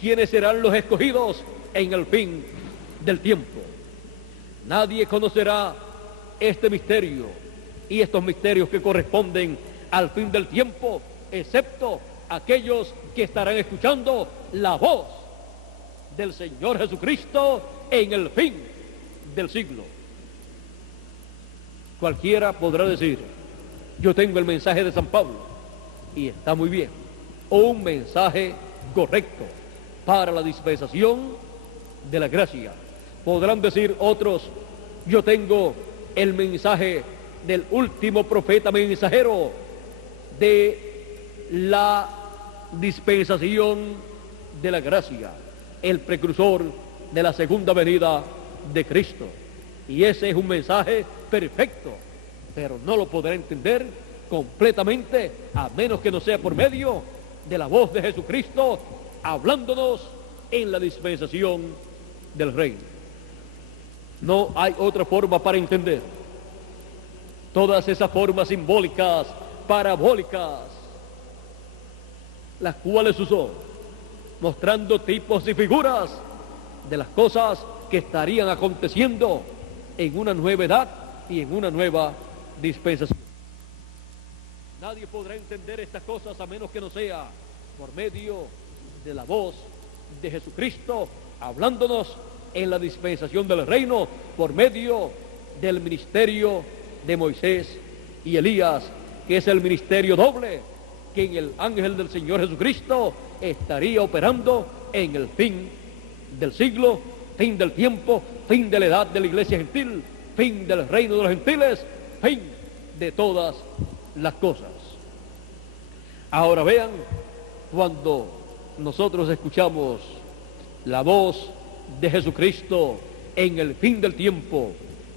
quiénes serán los escogidos en el fin del tiempo. Nadie conocerá este misterio y estos misterios que corresponden al fin del tiempo, excepto aquellos que estarán escuchando la voz del Señor Jesucristo en el fin del siglo. Cualquiera podrá decir, yo tengo el mensaje de San Pablo, y está muy bien, un mensaje correcto para la dispensación de la gracia. Podrán decir otros, yo tengo el mensaje del último profeta mensajero de la dispensación de la gracia, el precursor de la segunda venida de Cristo. Y ese es un mensaje perfecto, pero no lo podrá entender completamente a menos que no sea por medio de la voz de Jesucristo hablándonos en la dispensación del reino. No hay otra forma para entender todas esas formas simbólicas, parabólicas, las cuales usó, mostrando tipos y figuras de las cosas que estarían aconteciendo en una nueva edad y en una nueva dispensación. Nadie podrá entender estas cosas a menos que no sea por medio de la voz de Jesucristo hablándonos en la dispensación del reino, por medio del ministerio de Moisés y Elías, que es el ministerio doble que en el ángel del Señor Jesucristo estaría operando en el fin del siglo, fin del tiempo, fin de la edad de la iglesia gentil, fin del reino de los gentiles, fin de todas las cosas. Ahora vean, cuando nosotros escuchamos la voz de Jesucristo en el fin del tiempo,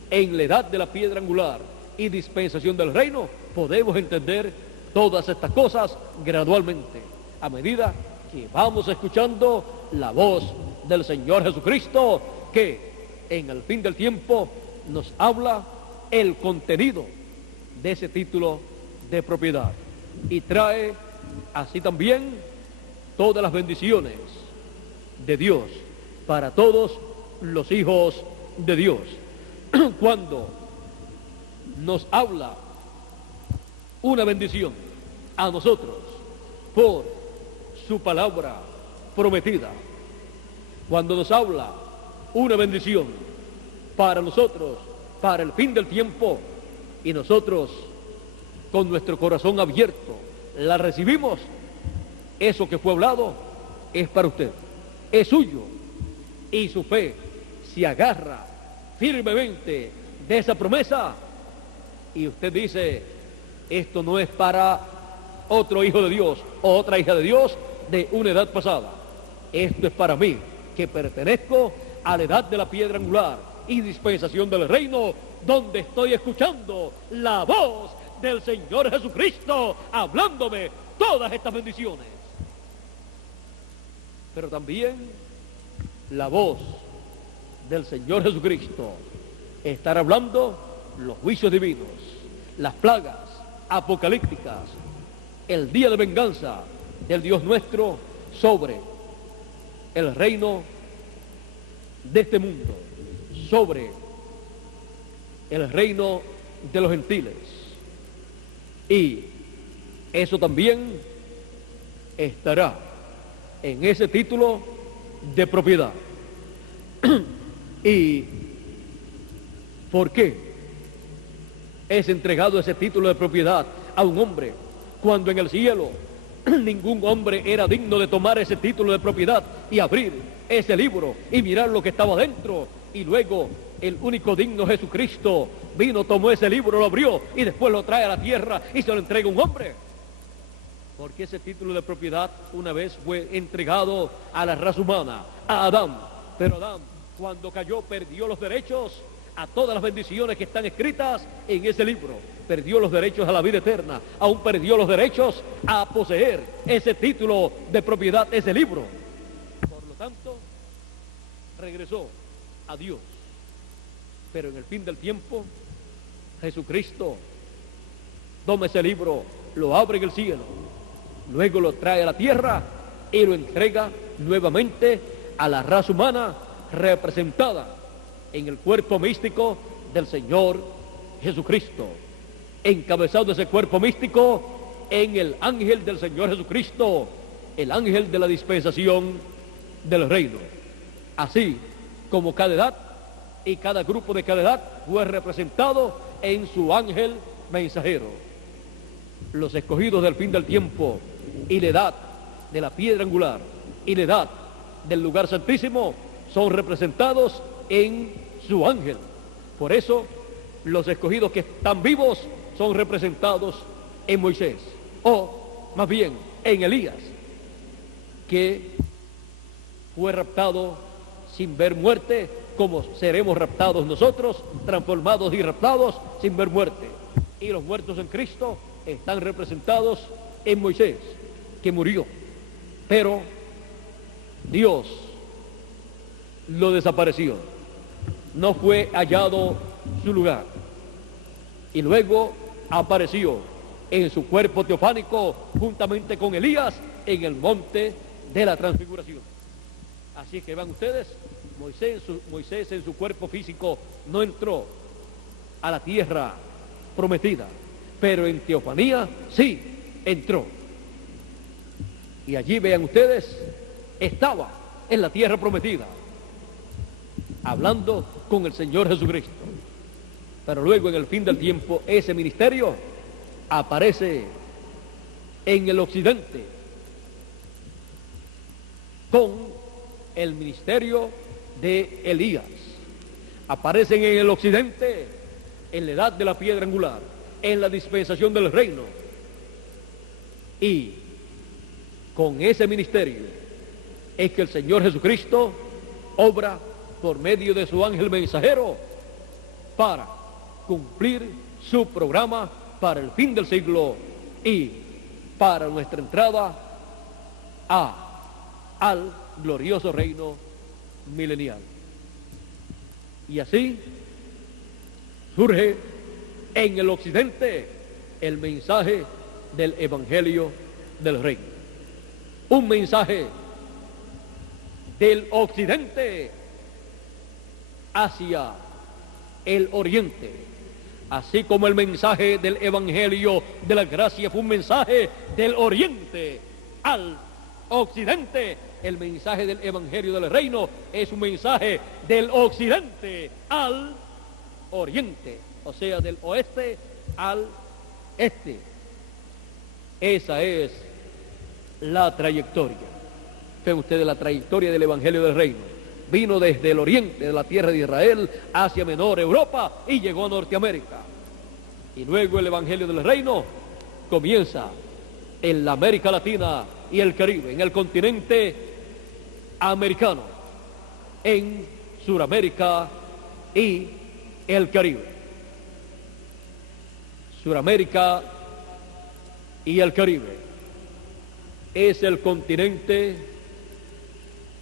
en la edad de la piedra angular y dispensación del reino, podemos entender todas estas cosas gradualmente, a medida que vamos escuchando la voz del Señor Jesucristo, que en el fin del tiempo nos habla el contenido de ese título de propiedad y trae así también todas las bendiciones de Dios para todos los hijos de Dios. Cuando nos habla una bendición a nosotros por su palabra prometida, cuando nos habla una bendición para nosotros, para el fin del tiempo, y nosotros con nuestro corazón abierto la recibimos, eso que fue hablado es para usted, es suyo, y su fe se agarra firmemente de esa promesa, y usted dice, esto no es para otro hijo de Dios o otra hija de Dios de una edad pasada, Esto es para mí, que pertenezco a la edad de la piedra angular y dispensación del reino, donde estoy escuchando la voz del Señor Jesucristo hablándome todas estas bendiciones. Pero también la voz del Señor Jesucristo estará hablando los juicios divinos, las plagas apocalípticas, el día de venganza del Dios nuestro sobre el reino de este mundo, sobre el reino de los gentiles. Y eso también estará en ese título de propiedad. ¿Y por qué es entregado ese título de propiedad a un hombre cuando en el cielo ningún hombre era digno de tomar ese título de propiedad y abrir ese libro y mirar lo que estaba dentro? Y luego el único digno, Jesucristo, vino, tomó ese libro, lo abrió y después lo trae a la tierra y se lo entrega a un hombre. Porque ese título de propiedad una vez fue entregado a la raza humana, a Adán. Pero Adán, cuando cayó, perdió los derechos a todas las bendiciones que están escritas en ese libro. Perdió los derechos a la vida eterna, aún perdió los derechos a poseer ese título de propiedad, ese libro. Por lo tanto, regresó a Dios. Pero en el fin del tiempo, Jesucristo toma ese libro, lo abre en el cielo, luego lo trae a la tierra y lo entrega nuevamente a la raza humana representada en el cuerpo místico del Señor Jesucristo, encabezado ese cuerpo místico en el ángel del Señor Jesucristo, el ángel de la dispensación del reino. Así como cada edad y cada grupo de cada edad fue representado en su ángel mensajero. Los escogidos del fin del tiempo y la edad de la piedra angular y la edad del lugar santísimo son representados en su ángel. Por eso los escogidos que están vivos son representados en Moisés, o más bien en Elías, que fue raptado sin ver muerte, como seremos raptados nosotros, transformados y raptados sin ver muerte. Y los muertos en Cristo están representados en Moisés, que murió, pero Dios lo desapareció, no fue hallado su lugar, y luego apareció en su cuerpo teofánico juntamente con Elías en el monte de la transfiguración. Así que van ustedes, Moisés en su cuerpo físico no entró a la tierra prometida, pero en teofanía sí entró. Y allí, vean ustedes, estaba en la tierra prometida, hablando con el Señor Jesucristo. Pero luego, en el fin del tiempo, ese ministerio aparece en el occidente con el ministerio de Elías. Aparecen en el occidente en la edad de la piedra angular, en la dispensación del reino. Y con ese ministerio es que el Señor Jesucristo obra por medio de su ángel mensajero para cumplir su programa para el fin del siglo y para nuestra entrada al glorioso reino milenial. Y así surge en el occidente el mensaje del evangelio del reino. Un mensaje del occidente hacia el oriente, así como el mensaje del evangelio de la gracia fue un mensaje del oriente al occidente. El mensaje del evangelio del reino es un mensaje del occidente al oriente, o sea, del oeste al este. Esa es la trayectoria. Ven ustedes la trayectoria del evangelio del reino. Vino desde el oriente de la tierra de Israel, Asia Menor, Europa, y llegó a Norteamérica. Y luego el evangelio del reino comienza en la América Latina y el Caribe, en el continente americano en Suramérica y el Caribe. Suramérica y el Caribe es el continente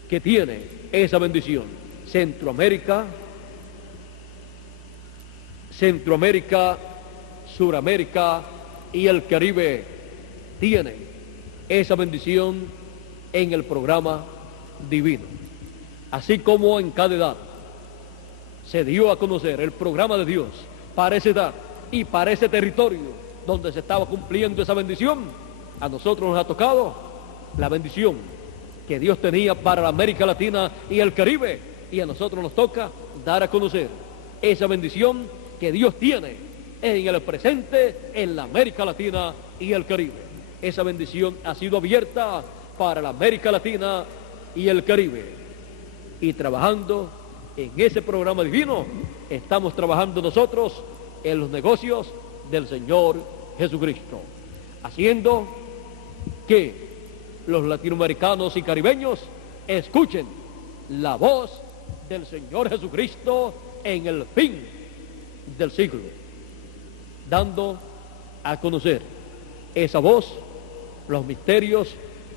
que tiene esa bendición. Centroamérica, Suramérica y el Caribe tienen esa bendición en el programa divino. Así como en cada edad se dio a conocer el programa de Dios para esa edad y para ese territorio donde se estaba cumpliendo esa bendición, a nosotros nos ha tocado la bendición que Dios tenía para la América Latina y el Caribe, y a nosotros nos toca dar a conocer esa bendición que Dios tiene en el presente en la América Latina y el Caribe. Esa bendición ha sido abierta para la América Latina y el Caribe, y trabajando en ese programa divino estamos trabajando nosotros en los negocios del Señor Jesucristo, haciendo que los latinoamericanos y caribeños escuchen la voz del Señor Jesucristo en el fin del siglo, dando a conocer esa voz, los misterios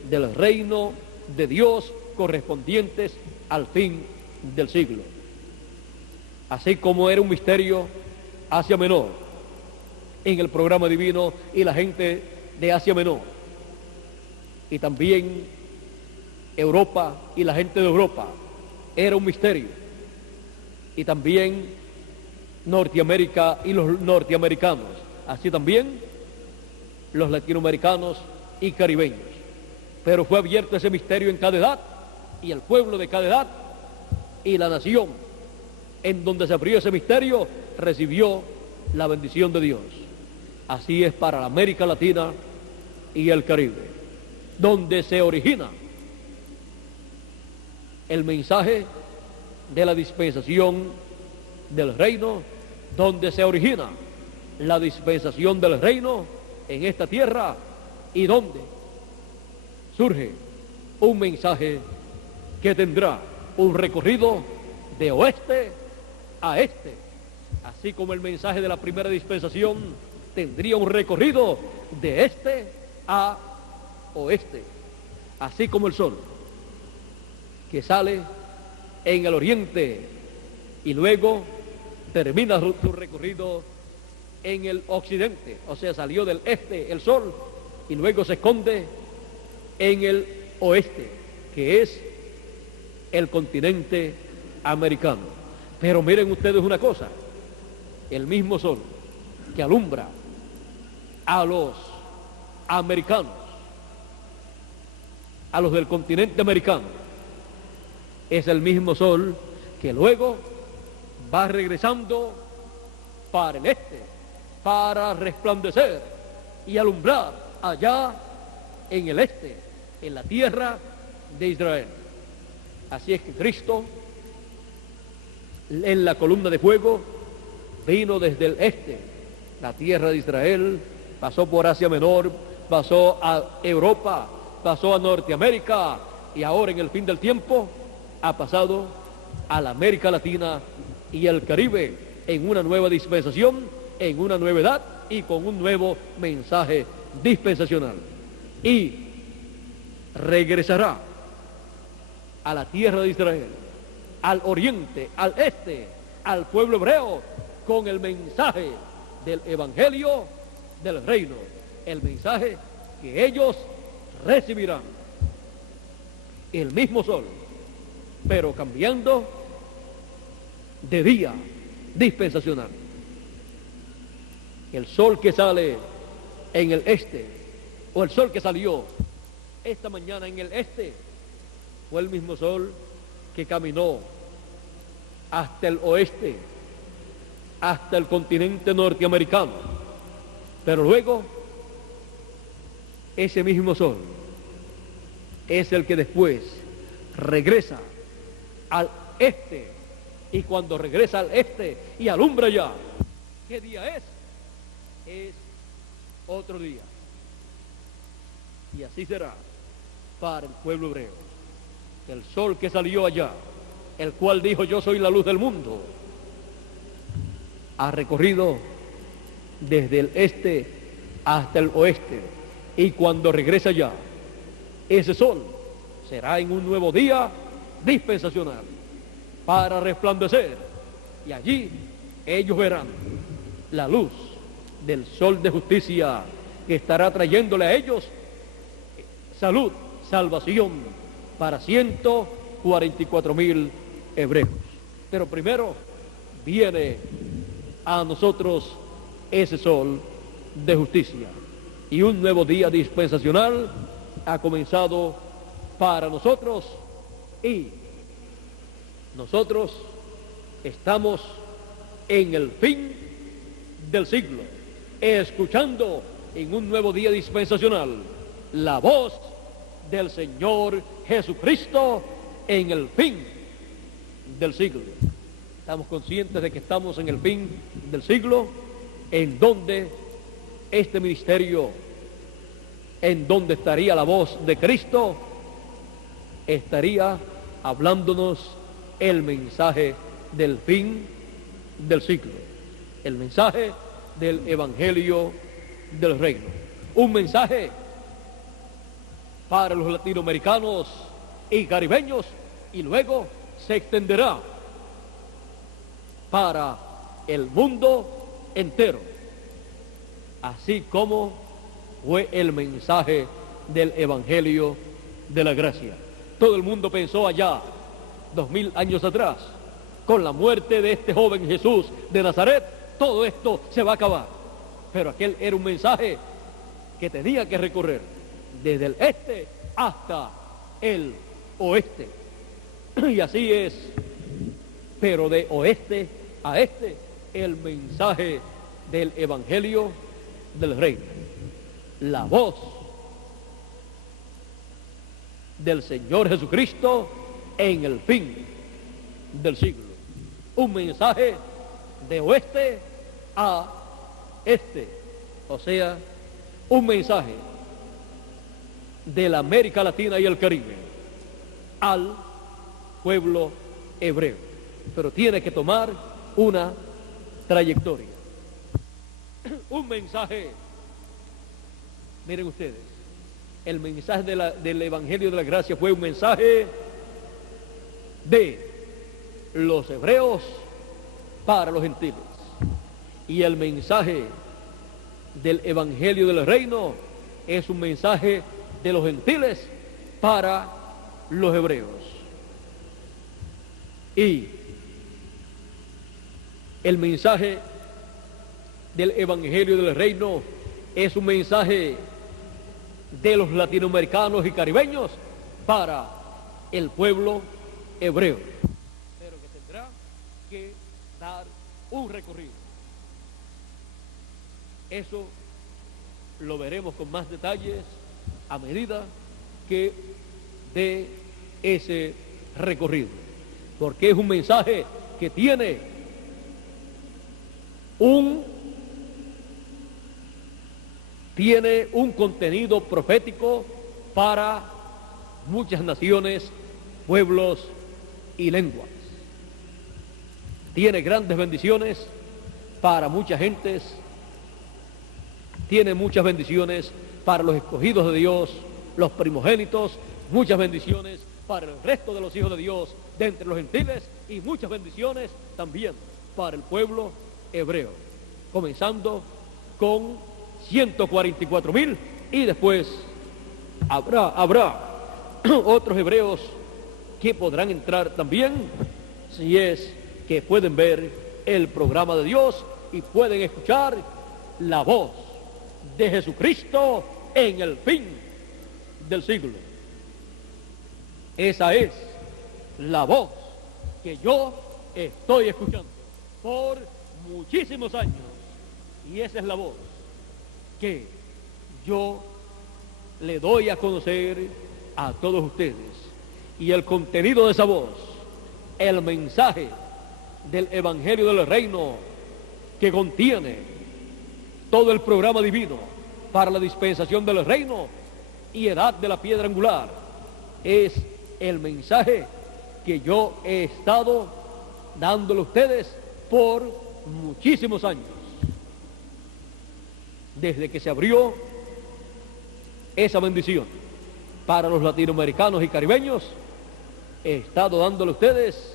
del reino de Dios correspondientes al fin del siglo. Así como era un misterio Asia Menor en el programa divino y la gente de Asia Menor, y también Europa y la gente de Europa era un misterio, y también Norteamérica y los norteamericanos, así también los latinoamericanos y caribeños. Pero fue abierto ese misterio en cada edad, y el pueblo de cada edad y la nación en donde se abrió ese misterio recibió la bendición de Dios. Así es para la América Latina y el Caribe, donde se origina el mensaje de la dispensación del reino, donde se origina la dispensación del reino en esta tierra, y donde surge un mensaje que tendrá un recorrido de oeste a este, así como el mensaje de la primera dispensación tendría un recorrido de este a oeste, así como el sol que sale en el oriente y luego termina su recorrido en el occidente, o sea, salió del este el sol y luego se esconde en el oeste, que es el continente americano. Pero miren ustedes una cosa, el mismo sol que alumbra a los americanos, a los del continente americano, es el mismo sol que luego va regresando para el este, para resplandecer y alumbrar allá en el este, en la tierra de Israel. Así es que Cristo, en la columna de fuego, vino desde el este, la tierra de Israel, pasó por Asia Menor, pasó a Europa, pasó a Norteamérica, y ahora en el fin del tiempo ha pasado a la América Latina y el Caribe en una nueva dispensación, en una nueva edad y con un nuevo mensaje dispensacional. Y regresará a la tierra de Israel, al oriente, al este, al pueblo hebreo, con el mensaje del evangelio del reino, el mensaje que ellos recibirán. El mismo sol, pero cambiando de día dispensacional. El sol que sale en el este, o el sol que salió esta mañana en el este, fue el mismo sol que caminó hasta el oeste, hasta el continente norteamericano. Pero luego, ese mismo sol es el que después regresa al este, y cuando regresa al este y alumbra ya, ¿qué día es? Es otro día. Y así será para el pueblo hebreo. el sol que salió allá, el cual dijo: yo soy la luz del mundo, ha recorrido desde el este hasta el oeste, y cuando regresa allá, ese sol será en un nuevo día dispensacional para resplandecer, y allí ellos verán la luz del sol de justicia que estará trayéndole a ellos salud, salvación para 144,000 hebreos. Pero primero viene a nosotros ese sol de justicia, y un nuevo día dispensacional ha comenzado para nosotros, y nosotros estamos en el fin del siglo, escuchando en un nuevo día dispensacional la voz del Señor Jesucristo en el fin del siglo. Estamos conscientes de que estamos en el fin del siglo, en donde este ministerio, en donde estaría la voz de Cristo, estaría hablándonos el mensaje del fin del siglo, el mensaje del Evangelio del Reino, un mensaje para los latinoamericanos y caribeños, y luego se extenderá para el mundo entero, así como fue el mensaje del Evangelio de la gracia. Todo el mundo pensó allá, 2000 años atrás, con la muerte de este joven Jesús de Nazaret, todo esto se va a acabar. Pero aquel era un mensaje que tenía que recorrer desde el este hasta el oeste. Y así es, pero de oeste a este, el mensaje del Evangelio del Reino, la voz del Señor Jesucristo en el fin del siglo, un mensaje de oeste a este, o sea, un mensaje de la América Latina y el Caribe al pueblo hebreo, pero tiene que tomar una trayectoria, un mensaje. Miren ustedes, el mensaje del Evangelio de la Gracia fue un mensaje de los hebreos para los gentiles, y el mensaje del Evangelio del Reino es un mensaje de los gentiles para los hebreos. Y el mensaje del Evangelio del Reino es un mensaje de los latinoamericanos y caribeños para el pueblo hebreo, pero que tendrá que dar un recorrido. Eso lo veremos con más detalles a medida que dé ese recorrido, porque es un mensaje que tiene un contenido profético para muchas naciones, pueblos y lenguas. Tiene grandes bendiciones para muchas gentes, tiene muchas bendiciones para los escogidos de Dios, los primogénitos, muchas bendiciones para el resto de los hijos de Dios de entre los gentiles, y muchas bendiciones también para el pueblo hebreo, comenzando con 144,000, y después habrá otros hebreos que podrán entrar también, si es que pueden ver el programa de Dios y pueden escuchar la voz de Jesucristo en el fin del siglo. Esa es la voz que yo estoy escuchando por muchísimos años, y esa es la voz que yo le doy a conocer a todos ustedes. Y el contenido de esa voz, el mensaje del Evangelio del Reino, que contiene todo el programa divino para la dispensación del reino y edad de la piedra angular, es el mensaje que yo he estado dándole a ustedes por muchísimos años. Desde que se abrió esa bendición para los latinoamericanos y caribeños, he estado dándole a ustedes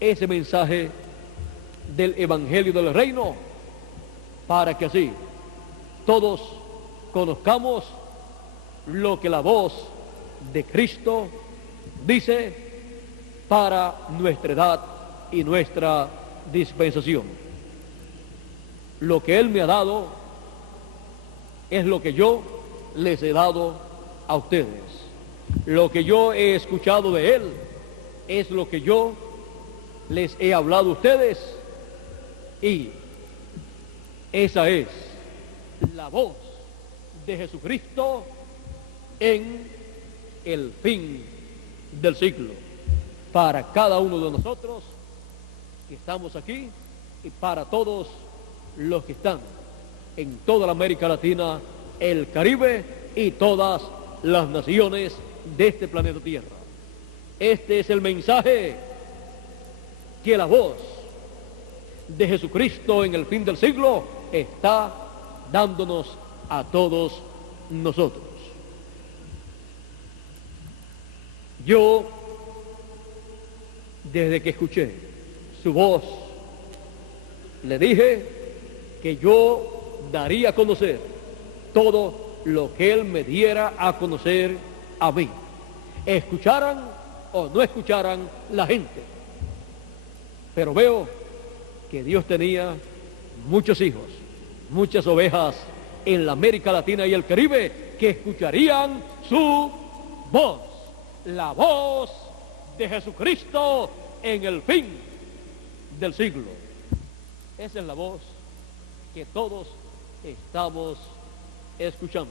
ese mensaje del Evangelio del Reino, para que así todos conozcamos lo que la voz de Cristo dice para nuestra edad y nuestra dispensación. Lo que Él me ha dado es lo que yo les he dado a ustedes. Lo que yo he escuchado de Él es lo que yo les he hablado a ustedes, y esa es la voz de Jesucristo en el fin del siglo, para cada uno de nosotros que estamos aquí y para todos los que están en toda la América Latina, el Caribe y todas las naciones de este planeta Tierra. Este es el mensaje que la voz de Jesucristo en el fin del siglo está dándonos a todos nosotros. Yo, desde que escuché su voz, le dije que yo daría a conocer todo lo que Él me diera a conocer a mí, escucharan o no escucharan la gente. Pero veo que Dios tenía muchos hijos, muchas ovejas en la América Latina y el Caribe que escucharían su voz, la voz de Jesucristo en el fin del siglo. Esa es la voz que todos estamos escuchando.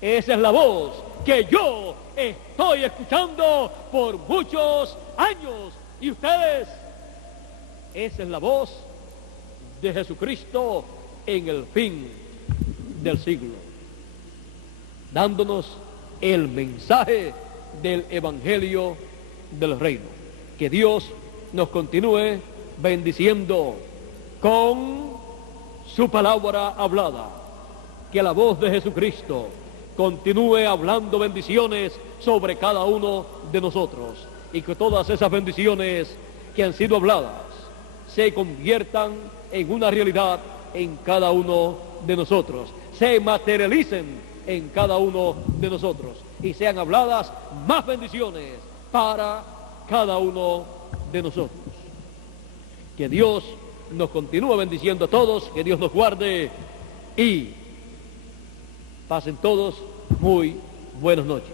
Esa es la voz que yo estoy escuchando por muchos años. ¿Y ustedes? Esa es la voz de Jesucristo en el fin del siglo, dándonos el mensaje del Evangelio del Reino. Que Dios nos continúe bendiciendo con su palabra hablada. Que la voz de Jesucristo continúe hablando bendiciones sobre cada uno de nosotros, y que todas esas bendiciones que han sido habladas se conviertan en una realidad en cada uno de nosotros, se materialicen en cada uno de nosotros y sean habladas más bendiciones para cada uno de nosotros. Que Dios nos continúe bendiciendo a todos, que Dios nos guarde y pasen todos muy buenas noches.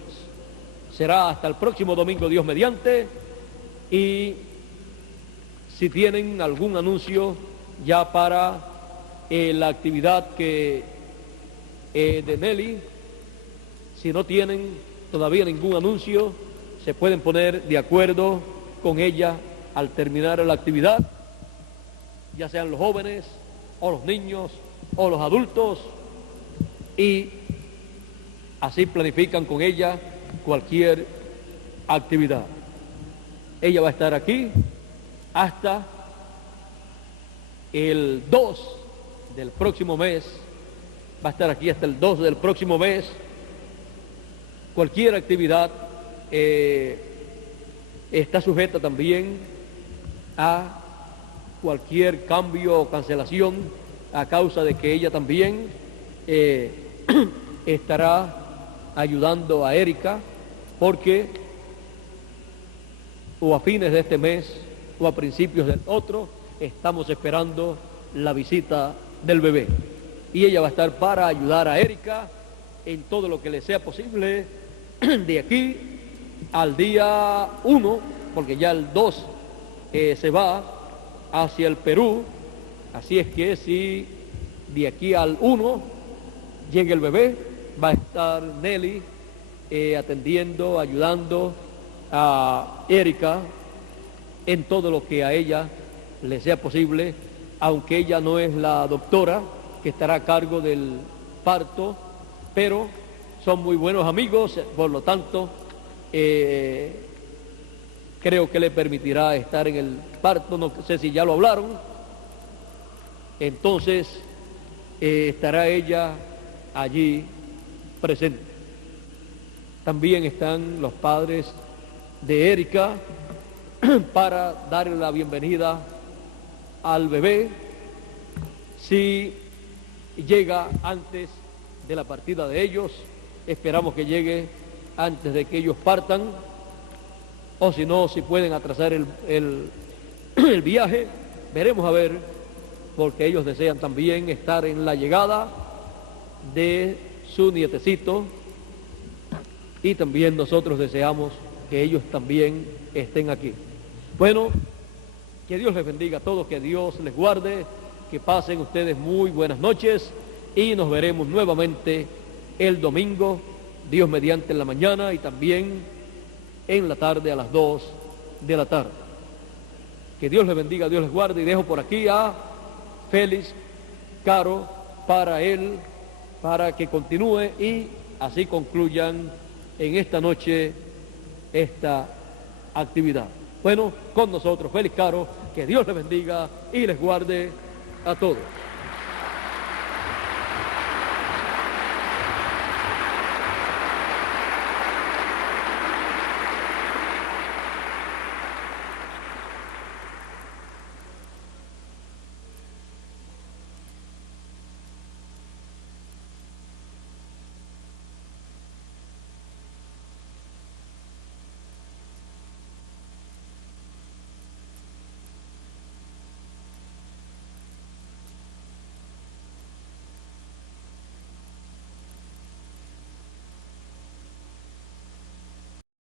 Será hasta el próximo domingo, Dios mediante, y si tienen algún anuncio ya para la actividad de Nelly, si no tienen todavía ningún anuncio, se pueden poner de acuerdo con ella al terminar la actividad, ya sean los jóvenes o los niños o los adultos, y así planifican con ella cualquier actividad. Ella va a estar aquí hasta el 2 del próximo mes, va a estar aquí hasta el 2 del próximo mes. Cualquier actividad está sujeta también a cualquier cambio o cancelación a causa de que ella también estará ayudando a Erika, porque o a fines de este mes o a principios del otro estamos esperando la visita del bebé, y ella va a estar para ayudar a Erika en todo lo que le sea posible de aquí al día 1, porque ya el 2 se va hacia el Perú. Así es que si de aquí al 1 llega el bebé, va a estar Nelly atendiendo, ayudando a Erika en todo lo que a ella le sea posible, aunque ella no es la doctora que estará a cargo del parto, pero son muy buenos amigos, por lo tanto creo que le permitirá estar en el parto, no sé si ya lo hablaron. Entonces estará ella allí presente. También están los padres de Erika para darle la bienvenida al bebé. Si llega antes de la partida de ellos, esperamos que llegue antes de que ellos partan, o si no, si pueden atrasar el viaje, veremos a ver, porque ellos desean también estar en la llegada de su nietecito, y también nosotros deseamos que ellos también estén aquí. Bueno, que Dios les bendiga a todos, que Dios les guarde, que pasen ustedes muy buenas noches y nos veremos nuevamente el domingo, Dios mediante, en la mañana y también en la tarde a las 2 de la tarde. Que Dios les bendiga, Dios les guarde, y dejo por aquí a Félix Caro para que continúe y así concluyan en esta noche esta actividad. Bueno, con nosotros Félix Caro, que Dios les bendiga y les guarde a todos.